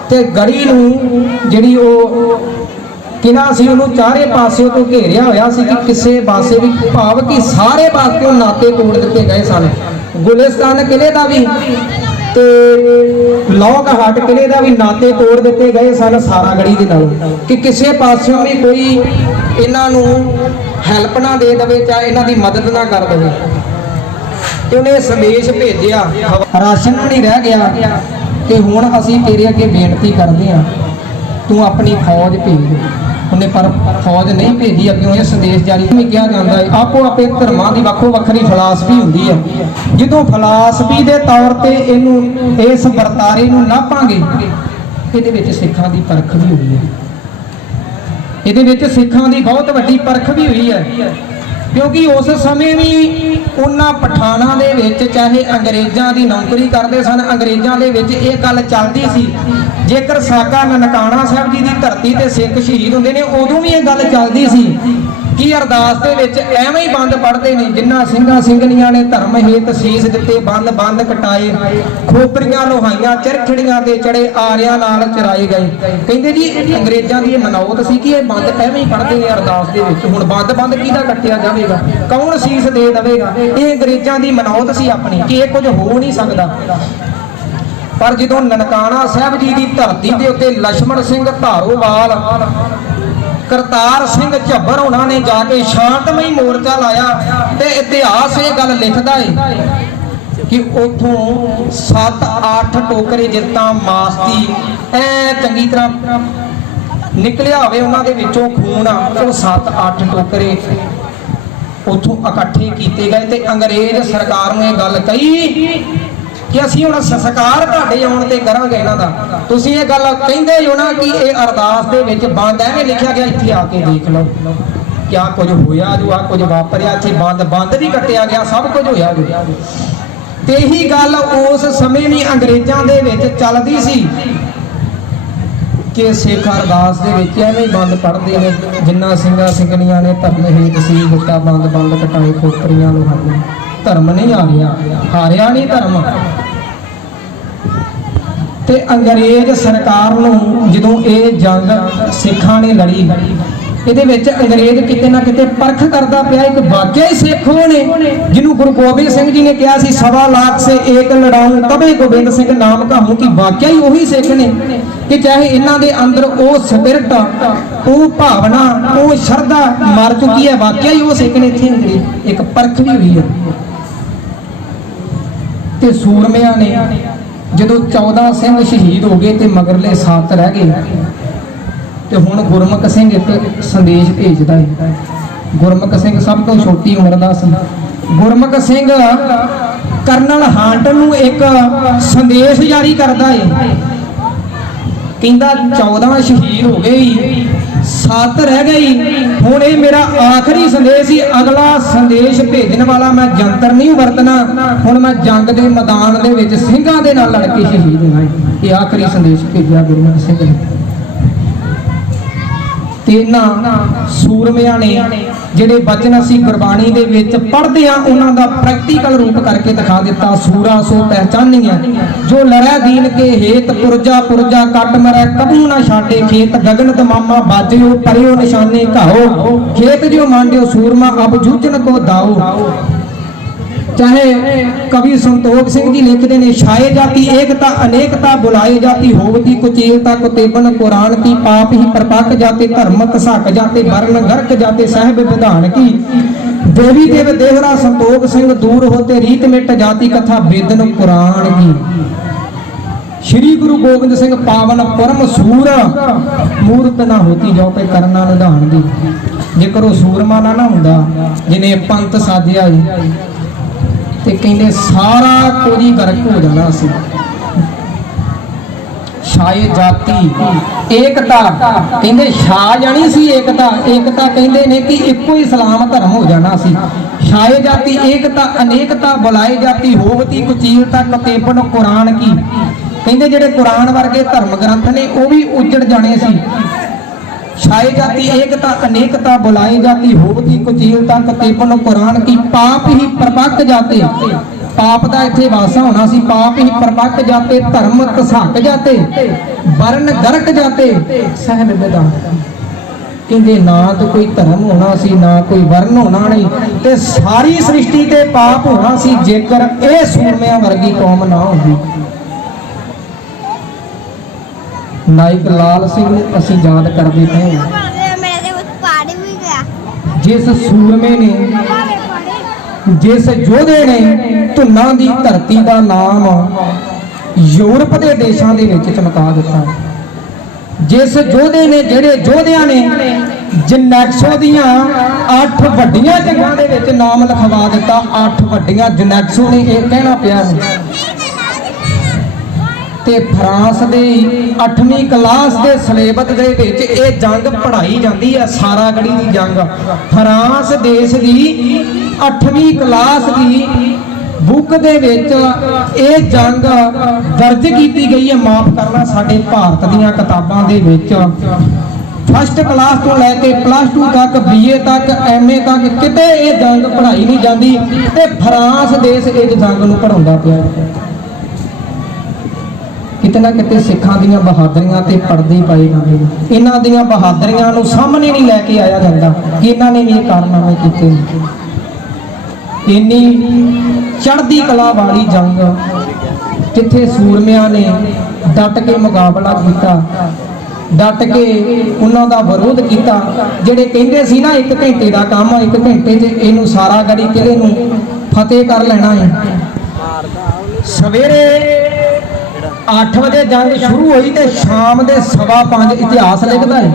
ਤੇ ਗੜੀ ਨੂੰ ਜਿਹੜੀ ਉਹ ਕਿਲਾ ਸੀ ਉਹਨੂੰ ਚਾਰੇ ਪਾਸਿਓਂ ਤੋਂ ਘੇਰਿਆ ਹੋਇਆ ਸੀ ਕਿ ਕਿਸੇ ਪਾਸੇ ਵੀ, ਭਾਵ ਕਿ ਸਾਰੇ ਪਾਸਿਓਂ ਨਾਕੇ ਤੋੜ ਦਿੱਤੇ ਗਏ ਸਨ। ਗੁਲਿਸਤਾਨ ਕਿਲੇ ਦਾ ਵੀ ਤੇ ਲੌਂਗਹਾਟ ਕਿਲੇ ਦਾ ਵੀ ਨਾਕੇ ਤੋੜ ਦਿੱਤੇ ਗਏ ਸਨ ਸਾਰਾਗੜੀ ਦੇ ਨਾਲ, ਕਿ ਕਿਸੇ ਪਾਸਿਓਂ ਵੀ ਕੋਈ ਇਹਨਾਂ ਨੂੰ ਹੈਲਪ ਨਾ ਦੇ ਦੇਵੇ, ਚਾਹੇ ਇਹਨਾਂ ਦੀ ਮਦਦ ਨਾ ਕਰ ਦੇਵੇ। ਤੇ ਉਹਨੇ ਸੰਦੇਸ਼ ਭੇਜਿਆ, ਰਾਸ਼ਨ ਨਹੀਂ ਰਹਿ ਗਿਆ, ਕਿ ਹੁਣ ਅਸੀਂ ਤੇਰੇ ਅੱਗੇ ਬੇਨਤੀ ਕਰਦੇ ਹਾਂ ਤੂੰ ਆਪਣੀ ਫੌਜ ਭੇਜ। ਉਹਨੇ ਪਰ ਫੌਜ ਨਹੀਂ ਭੇਜੀ। ਅੱਗੇ ਇਹ ਸੰਦੇਸ਼ ਜਾਰੀ ਵੀ ਕਿਹਾ ਜਾਂਦਾ ਹੈ, ਆਪੋ ਆਪੇ ਧਰਮਾਂ ਦੀ ਵੱਖੋ ਵੱਖਰੀ ਫਿਲਾਸਫੀ ਹੁੰਦੀ ਹੈ। ਜਦੋਂ ਫਿਲਾਸਫੀ ਦੇ ਤੌਰ ਤੇ ਇਹਨੂੰ ਇਸ ਵਰਤਾਰੇ ਨੂੰ ਨਾਪਾਂਗੇ, ਇਹਦੇ ਵਿੱਚ ਸਿੱਖਾਂ ਦੀ ਪਰਖ ਵੀ ਹੋਈ ਹੈ, ਇਹਦੇ ਵਿੱਚ ਸਿੱਖਾਂ ਦੀ ਬਹੁਤ ਵੱਡੀ ਪਰਖ ਵੀ ਹੋਈ ਹੈ। ਕਿਉਂਕਿ ਉਸ ਸਮੇਂ ਵੀ ਉਹਨਾਂ ਪਠਾਨਾਂ ਦੇ ਵਿੱਚ, ਚਾਹੇ ਅੰਗਰੇਜ਼ਾਂ ਦੀ ਨੌਕਰੀ ਕਰਦੇ ਸਨ, ਅੰਗਰੇਜ਼ਾਂ ਦੇ ਵਿੱਚ ਇਹ ਗੱਲ ਚੱਲਦੀ ਸੀ, ਜੇਕਰ ਸਾਕਾ ਨਨਕਾਣਾ ਸਾਹਿਬ ਜੀ ਦੀ ਧਰਤੀ ਤੇ ਸਿੱਖ ਸ਼ਹੀਦ ਹੁੰਦੇ ਨੇ, ਉਦੋਂ ਵੀ ਇਹ ਗੱਲ ਚੱਲਦੀ ਸੀ ਕਿ ਅਰਦਾਸ ਦੇ ਵਿੱਚ ਐਵੇਂ ਹੀ ਬੰਦ ਪੜ੍ਹਦੇ ਨੇ, ਜਿਨ੍ਹਾਂ ਸਿੰਘਾਂ ਸਿੰਘਣੀਆਂ ਨੇ ਧਰਮ ਹੇਤ ਸੀਸ ਦਿੱਤੇ, ਬੰਦ ਕਟਾਏ, ਖੋਪਰੀਆਂ ਲੋਹਾਈਆਂ ਚਰਖੜੀਆਂ ਤੇ ਚੜੇ, ਆਰਿਆਂ ਨਾਲ ਚਰਾਏ ਗਏ। ਕਹਿੰਦੇ ਜੀ ਅੰਗਰੇਜ਼ਾਂ ਦੀ ਇਹ ਮਨੌਤ ਸੀ ਕਿ ਇਹ ਬੰਦ ਐਵੇਂ ਹੀ ਪੜ੍ਹਦੇ ਨੇ ਅਰਦਾਸ ਦੇ ਵਿੱਚ। ਹੁਣ ਬੰਦ ਕਿਹਦਾ ਕੱਟਿਆ ਜਾਵੇਗਾ, ਕੌਣ ਸੀਸ ਦੇ ਦੇਵੇਗਾ? ਇਹ ਅੰਗਰੇਜ਼ਾਂ ਦੀ ਮਨੌਤ ਸੀ ਆਪਣੀ ਕਿ ਇਹ ਕੁਝ ਹੋ ਨਹੀਂ ਸਕਦਾ। ਪਰ ਜਦੋਂ ਨਨਕਾਣਾ ਸਾਹਿਬ ਜੀ ਦੀ ਧਰਤੀ ਦੇ ਉੱਤੇ ਲਛਮਣ ਸਿੰਘ ਧਾਰੋਵਾਲ, ਕਰਤਾਰ ਸਿੰਘ ਝੱਬਰ ਉਹਨਾਂ ਨੇ ਜਾ ਕੇ ਸ਼ਾਂਤਮਈ ਮੋਰਚਾ ਲਾਇਆ, ਤੇ ਇਤਿਹਾਸ ਇਹ ਗੱਲ ਲਿਖਦਾ ਹੈ ਕਿ ਉਥੋਂ 7-8 ਟੋਕਰੇ ਜਿੱਤਾਂ ਮਾਸ ਦੀ ਐ ਚੰਗੀ ਤਰ੍ਹਾਂ ਨਿਕਲਿਆ ਹੋਵੇ, ਉਹਨਾਂ ਦੇ ਵਿੱਚੋਂ ਖੂਨ ਆ, ਉਹ 7-8 ਟੋਕਰੇ ਉਥੋਂ ਇਕੱਠੇ ਕੀਤੇ ਗਏ। ਤੇ ਅੰਗਰੇਜ਼ ਸਰਕਾਰ ਨੂੰ ਇਹ ਗੱਲ ਕਹੀ ਕਿ ਅਸੀਂ ਹੁਣ ਸੰਸਕਾਰ ਤੁਹਾਡੇ ਆਉਣ ਤੇ ਕਰਾਂਗੇ ਇਹਨਾਂ ਦਾ। ਤੁਸੀਂ ਇਹ ਗੱਲ ਕਹਿੰਦੇ ਹੋ ਨਾ ਕਿ ਇਹ ਅਰਦਾਸ ਦੇ ਵਿੱਚ ਬੰਦ ਐਵੇਂ ਲਿਖਿਆ ਗਿਆ, ਇੱਥੇ ਆ ਕੇ ਦੇਖ ਲਓ ਕਿਆ ਕੁਝ ਹੋਇਆ, ਜੋ ਆ ਕੁਝ ਵਾਪਰਿਆ, ਇੱਥੇ ਬੰਦ ਵੀ ਕੱਟਿਆ ਗਿਆ, ਸਭ ਕੁਝ ਹੋਇਆ ਜੋ। ਤੇ ਇਹੀ ਗੱਲ ਉਸ ਸਮੇਂ ਵੀ ਅੰਗਰੇਜ਼ਾਂ ਦੇ ਵਿੱਚ ਚੱਲਦੀ ਸੀ ਕਿ ਸਿੱਖ ਅਰਦਾਸ ਦੇ ਵਿੱਚ ਐਵੇਂ ਹੀ ਬੰਦ ਪੜ੍ਹਦੇ ਨੇ, ਜਿੰਨਾ ਸਿੰਘਾਂ ਸਿੰਘਣੀਆਂ ਨੇ ਧਰਮ ਹੇਤ ਸੀ ਦਿੱਤਾ, ਬੰਦ ਕਟਾਏ, ਖੋਪਰੀਆਂ ਲੋਹਾਈਆਂ। ਧਰਮ ਨਹੀਂ ਹਾਰਿਆ ਨਹੀਂ ਧਰਮ। ਤੇ ਅੰਗਰੇਜ਼ ਸਰਕਾਰ ਨੂੰ ਜਦੋਂ ਇਹ ਜੰਗ ਸਿੱਖਾਂ ਨੇ ਲੜੀ ਇਹਦੇ ਵਿੱਚ ਅੰਗਰੇਜ਼ ਕਿਤੇ ਨਾ ਕਿਤੇ ਪਰਖ ਕਰਦਾ ਪਿਆ ਇੱਕ ਵਾਕਿਆ ਹੀ ਸਿੱਖ ਉਹ ਨੇ ਜਿਹਨੂੰ ਗੁਰੂ ਗੋਬਿੰਦ ਸਿੰਘ ਜੀ ਨੇ ਕਿਹਾ ਸੀ 1.25 ਲੱਖ ਸੇ ਏਕ ਲੜਾਊਂ ਤਬੇ ਗੋਬਿੰਦ ਸਿੰਘ ਨਾਮ ਕਹਾਊਂ ਕਿ ਵਾਕਿਆ ਹੀ ਉਹੀ ਸਿੱਖ ਨੇ ਕਿ ਚਾਹੇ ਇਹਨਾਂ ਦੇ ਅੰਦਰ ਉਹ ਸਪਿਰਟ ਉਹ ਭਾਵਨਾ ਉਹ ਸ਼ਰਧਾ ਮਰ ਚੁੱਕੀ ਹੈ, ਵਾਕਿਆ ਹੀ ਉਹ ਸਿੱਖ ਨੇ। ਇੱਥੇ ਅੰਗਰੇਜ਼ ਇੱਕ ਪਰਖ ਵੀ ਹੋਈ ਹੈ। ਤੇ ਸੂਰਮਿਆਂ ਨੇ ਜਦੋਂ 14 ਸਿੰਘ ਸ਼ਹੀਦ ਹੋ ਗਏ ਤੇ ਮਗਰਲੇ 7 ਰਹਿ ਗਏ ਤੇ ਹੁਣ ਗੁਰਮੁਖ ਸਿੰਘ ਇੱਕ ਸੰਦੇਸ਼ ਭੇਜਦਾ ਹੈ। ਗੁਰਮੁਖ ਸਿੰਘ ਸਭ ਤੋਂ ਛੋਟੀ ਉਮਰ ਦਾ ਸੀ। ਗੁਰਮੁਖ ਸਿੰਘ ਕਰਨਲ ਹਾਂਟਨ ਨੂੰ ਇੱਕ ਸੰਦੇਸ਼ ਜਾਰੀ ਕਰਦਾ ਹੈ, ਕਹਿੰਦਾ 14 ਸ਼ਹੀਦ ਹੋ ਗਏ 7 ਰਹਿ ਗਏ, ਹੁਣ ਇਹ ਮੇਰਾ ਆਖਰੀ ਸੰਦੇਸ਼ ਸੀ, ਅਗਲਾ ਸੰਦੇਸ਼ ਭੇਜਣ ਵਾਲਾ ਮੈਂ ਜੰਤਰ ਨਹੀਂ ਵਰਤਣਾ, ਹੁਣ ਮੈਂ ਜੰਗ ਦੇ ਮੈਦਾਨ ਦੇ ਵਿੱਚ ਸਿੰਘਾਂ ਦੇ ਨਾਲ ਲੜ ਕੇ ਸ਼ਹੀਦ ਹੋਣਾ। ਇਹ ਆਖਰੀ ਸੰਦੇਸ਼ ਭੇਜਿਆ ਗੁਰਮੁਖ ਸਿੰਘ ਨੇ। ਤੇ ਇਹਨਾਂ ਸੂਰਮਿਆਂ ਨੇ ਜਿਹੜੇ ਬਚਨ ਅਸੀਂ ਗੁਰਬਾਣੀ ਦੇ ਵਿੱਚ ਪੜ੍ਹਦੇ ਆ ਉਹਨਾਂ ਦਾ ਪ੍ਰੈਕਟੀਕਲ ਰੂਪ ਕਰਕੇ ਦਿਖਾ ਦਿੱਤਾ। ਸੂਰਾ ਸੋ ਪਹਿਚਾਨੀਆਂ ਜੋ ਲੜੈ ਦੀਨ ਕੇ ਹੇਤ, ਪੁਰਜਾ ਪੁਰਜਾ ਕੱਟ ਮਰੈ ਕਬੂ ਨਾ ਛਾਟੇ ਖੇਤ, ਗਗਨ ਦਮਾਮਾ ਬਾਜਿਓ ਪਰਿਓ ਨਿਸ਼ਾਨੇ ਘਾਓ, ਖੇਤ ਜੋ ਮਾਂਡਿਓ ਸੂਰਮਾ ਅਬ ਜੂਝਣ ਕੋ ਦਾਓ। ਚਾਹੇ ਕਵੀ ਸੰਤੋਖ ਸਿੰਘ ਜੀ ਲਿਖਦੇ ਨੇ, ਛਾਏ ਜਾਤੀ ਏਕਤਾ ਅਨੇਕਤਾ ਬੁਲਾਏ ਜਾਤੀ ਹੋਵਤੀ ਕੁਚੇਲਤਾ ਕੁਤੇਬਨ ਕੁਰਾਨ ਕੀ, ਪਾਪ ਹੀ ਪ੍ਰਪੱਕ ਜਾਤੇ ਧਰਮ ਘਸਕ ਜਾਤੇ ਵਰਨ ਗਰਕ ਜਾਤੇ ਸਾਹਿਬ ਵਿਧਾਨ ਕੀ, ਦੇਵੀ ਦੇਵ ਦੇਵਰਾ ਸੰਤੋਖ ਸਿੰਘ ਦੂਰ ਹੋਤੇ ਰੀਤ ਮਿਟ ਜਾਤੀ ਕਥਾ ਬੇਦਨ ਕੁਰਾਨ ਕੀ। श्री गुरु गोबिंद सिंह पावन परम सूर मूर्त ना होती जो पे करना निधान दी। जेकर वो सूरमा ना हुंदा जिन्हें पंत साधिया ते कहंदे सारा कुछ ही गर्क हो जाना सी। छाए जाती एकता कहंदे छा जानी सी एकता, एकता कहंदे ने कि इको ही इस्लाम धर्म हो जाना सी। छाए जाती एकता अनेकता बुलाए जाती होवती कुचीलता कतेबन कुरान की। कहंदे जेड़े कुरान वर्गे धर्म ग्रंथ ने वो भी उजड़ जाने सी। छाए जाती एकता अनेकता बुलाई जाती होवती कुचीलता कतेबन कुरान की। पाप ही परपक जाते, पाप का इत्थे वासा होना सी। पाप ही परपक जाते धर्म घसक जाते वर्ण गरक जाते सहब विधान। कहंदे ना तो कोई धर्म होना सी ना कोई वर्ण होना नहीं ते सारी सृष्टि ते पाप होना सी जेकर ए सूरमिया वर्गी कौम ना होंदी। नायक लाल सिंह नूं असीं याद करदे पए हां। जिस सूरमे ने जिस योधे ने धुन्नां दी धरती का नाम यूरोप के देशों के विच चमका दिता। जिस योधे ने जेड़े योधियां ने जनेक्सो दियां 8 वड्डियां जंगां दे विच नाम लिखवा दिता। 8 वड्डियां जनेक्सो ने यह कहना पिया ते फ्रांस दे 8वीं क्लास के सिलेबस दे विच ये जंग पढ़ाई जाती है। सारागढ़ी की जंग फ्रांस देश की 8वीं क्लास की बुक दे विच ये जंग दर्ज की गई है। माफ करना साडे भारत दीयां किताबां दे विच फर्स्ट क्लास तो लैके +2 तक BA तक MA तक किते ये जंग पढ़ाई नहीं जाती ते फ्रांस देश इस जंग नूं पढ़ाउंदा पिया। कितना किते सिखां दीयां बहादरियां ते पढ़दे पाए जांदे ने। इन्हां दीयां बहादरियां नूं सामने नहीं लैके आया जांदा कि इन्हां ने भी ये कारनामे कीते। इन्नी चढ़दी कला वाली जंग जिथे सूरमियां ने डट के मुकाबला किया, डट के उन्हां दा विरोध किया। जिहड़े कहंदे सी ना 1 घंटे का काम 1 घंटे च इहनूं सारा गढ़ी किले नूं फतेह कर लेना है। सवेरे 8 बजे जंग शुरू हुई तो शाम के 5:15 इतिहास लिखता है।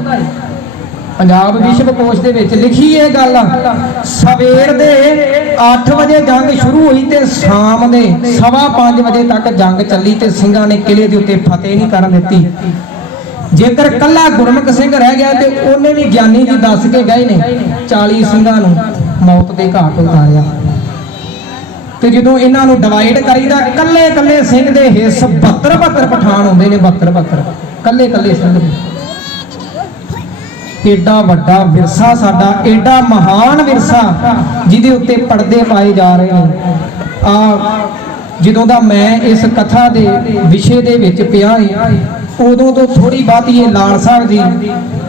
पंजाब विश्व कोश दे विच लिखी है गल। सवेर दे 8 बजे जंग शुरू हुई तो शाम के 5:15 बजे तक जंग चली तो सिंघां ने किले दे उत्ते फतेह नहीं करन दित्ती। जेकर कला गुरमुख सिंह रह गया तो उन्हें भी ज्ञानी जी दस के गए ने 40 सिंघां नूं मौत के घाट उतारिया। तो जो इन्हों डिवाइड करीदा कले कले सिंह दे हिस्स 72 पठान होंदे ने 72 कले कले सिंह। एडा वड्डा विरसा साडा, एडा महान विरसा जिहदे उत्ते पर्दे पाए जा रहे हैं। आ जदों दा मैं इस कथा दे विषय दे विच पिया है ਉਦੋਂ ਤੋਂ ਥੋੜੀ ਬਾਤੀ ਇਹ ਲਾਲਸਾ ਜੀ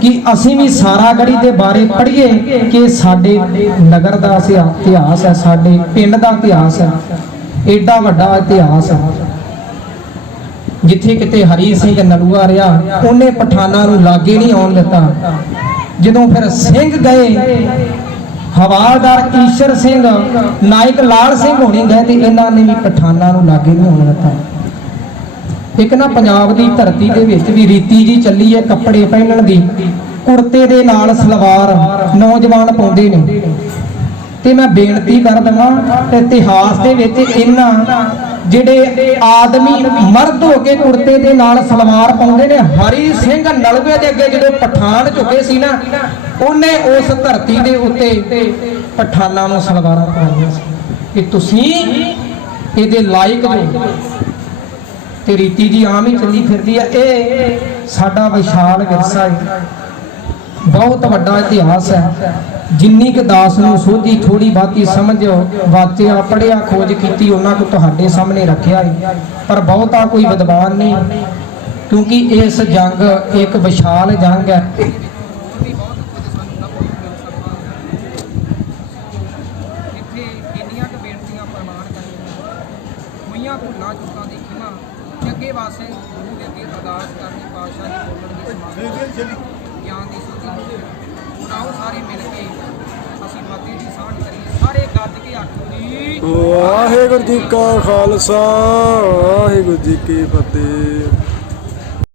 ਕਿ ਅਸੀਂ ਵੀ ਸਾਰਾਗੜ੍ਹੀ ਦੇ ਬਾਰੇ ਪੜ੍ਹੀਏ ਕਿ ਸਾਡੇ ਨਗਰ ਦਾ ਇਤਿਹਾਸ ਹੈ, ਸਾਡੇ ਪਿੰਡ ਦਾ ਇਤਿਹਾਸ ਹੈ, ਏਡਾ ਵੱਡਾ ਇਤਿਹਾਸ ਹੈ। ਜਿੱਥੇ ਕਿਤੇ ਹਰੀ ਸਿੰਘ ਨਲੂਆ ਰਿਹਾ, ਉਹਨੇ ਪਠਾਨਾਂ ਨੂੰ ਲਾਗੇ ਨਹੀਂ ਆਉਣ ਦਿੱਤਾ। ਜਦੋਂ ਫਿਰ ਸਿੰਘ ਗਏ, ਹਵਾਲਦਾਰ ਈਸ਼ਰ ਸਿੰਘ, ਨਾਇਕ ਲਾਲ ਸਿੰਘ ਹੋਣੀ ਗਏ, ਤੇ ਇਹਨਾਂ ਨੇ ਵੀ ਪਠਾਨਾਂ ਨੂੰ ਲਾਗੇ ਨਹੀਂ ਆਉਣ ਦਿੱਤਾ। ਇੱਕ ਨਾ ਪੰਜਾਬ ਦੀ ਧਰਤੀ ਦੇ ਵਿੱਚ ਵੀ ਰੀਤੀ ਜੀ ਚੱਲੀ ਹੈ ਕੱਪੜੇ ਪਹਿਨਣ ਦੀ, ਕੁੜਤੇ ਦੇ ਨਾਲ ਸਲਵਾਰ ਨੌਜਵਾਨ ਪਾਉਂਦੇ ਨੇ। ਤੇ ਮੈਂ ਬੇਨਤੀ ਕਰ ਦਵਾਂ, ਇਤਿਹਾਸ ਦੇ ਵਿੱਚ ਇਹਨਾਂ ਜਿਹੜੇ ਆਦਮੀ ਮਰਦ ਹੋ ਕੇ ਕੁੜਤੇ ਦੇ ਨਾਲ ਸਲਵਾਰ ਪਾਉਂਦੇ ਨੇ, ਹਰੀ ਸਿੰਘ ਨਲੂਏ ਦੇ ਅੱਗੇ ਜਦੋਂ ਪਠਾਨ ਝੁਕੇ ਸੀ ਨਾ, ਉਹਨੇ ਉਸ ਧਰਤੀ ਦੇ ਉੱਤੇ ਪਠਾਨਾਂ ਨੂੰ ਸਲਵਾਰਾਂ ਪਾਈਆਂ ਸੀ ਕਿ ਤੁਸੀਂ ਇਹਦੇ ਲਾਇਕ ਜੋ। ਤੇ ਰੀਤੀ ਜੀ ਆਮ ਹੀ ਚੱਲੀ ਫਿਰਦੀ ਹੈ। ਇਹ ਸਾਡਾ ਵਿਸ਼ਾਲ ਵਿਰਸਾ ਹੈ, ਬਹੁਤ ਵੱਡਾ ਇਤਿਹਾਸ ਹੈ। ਜਿੰਨੀ ਕਿ ਦਾਸ ਨੂੰ ਸੋਝੀ ਥੋੜੀ ਬਾਤੀ ਸਮਝ ਵਾਚਿਆ ਪੜਿਆ ਖੋਜ ਕੀਤੀ, ਉਹਨਾਂ ਕੋ ਤੁਹਾਡੇ ਸਾਹਮਣੇ ਰੱਖਿਆ ਹੈ। ਪਰ ਬਹੁਤਾ ਕੋਈ ਵਿਦਵਾਨ ਨਹੀਂ, ਕਿਉਂਕਿ ਇਸ ਜੰਗ ਇੱਕ ਵਿਸ਼ਾਲ ਜੰਗ ਹੈ। ਭੁੱਲਾਂ ਚੁੱਕਾਂ ਦੀ ਖਿਮਾ ਜੱਗੇ ਵਾਸੇ ਗੁਰੂ ਦੇ ਅੱਗੇ ਅਰਦਾਸ ਕਰਨੀ, ਪਾਤਸ਼ਾਹ ਦੀ ਬੋਲਣ ਦੀ ਸਮਾਧੀ ਗਿਆਨ ਦੀ ਸੁਧੀ। ਆਓ ਸਾਰੇ ਮਿਲ ਕੇ ਅਸੀਂ ਫਤਿਹ ਦੀ ਸਾਂਝ ਕਰੀਏ, ਸਾਰੇ ਗੱਜ ਕੇ ਆਖੋ ਜੀ ਵਾਹਿਗੁਰੂ ਜੀ ਕਾ ਖਾਲਸਾ ਵਾਹਿਗੁਰੂ ਜੀ ਕੀ ਫਤਿਹ।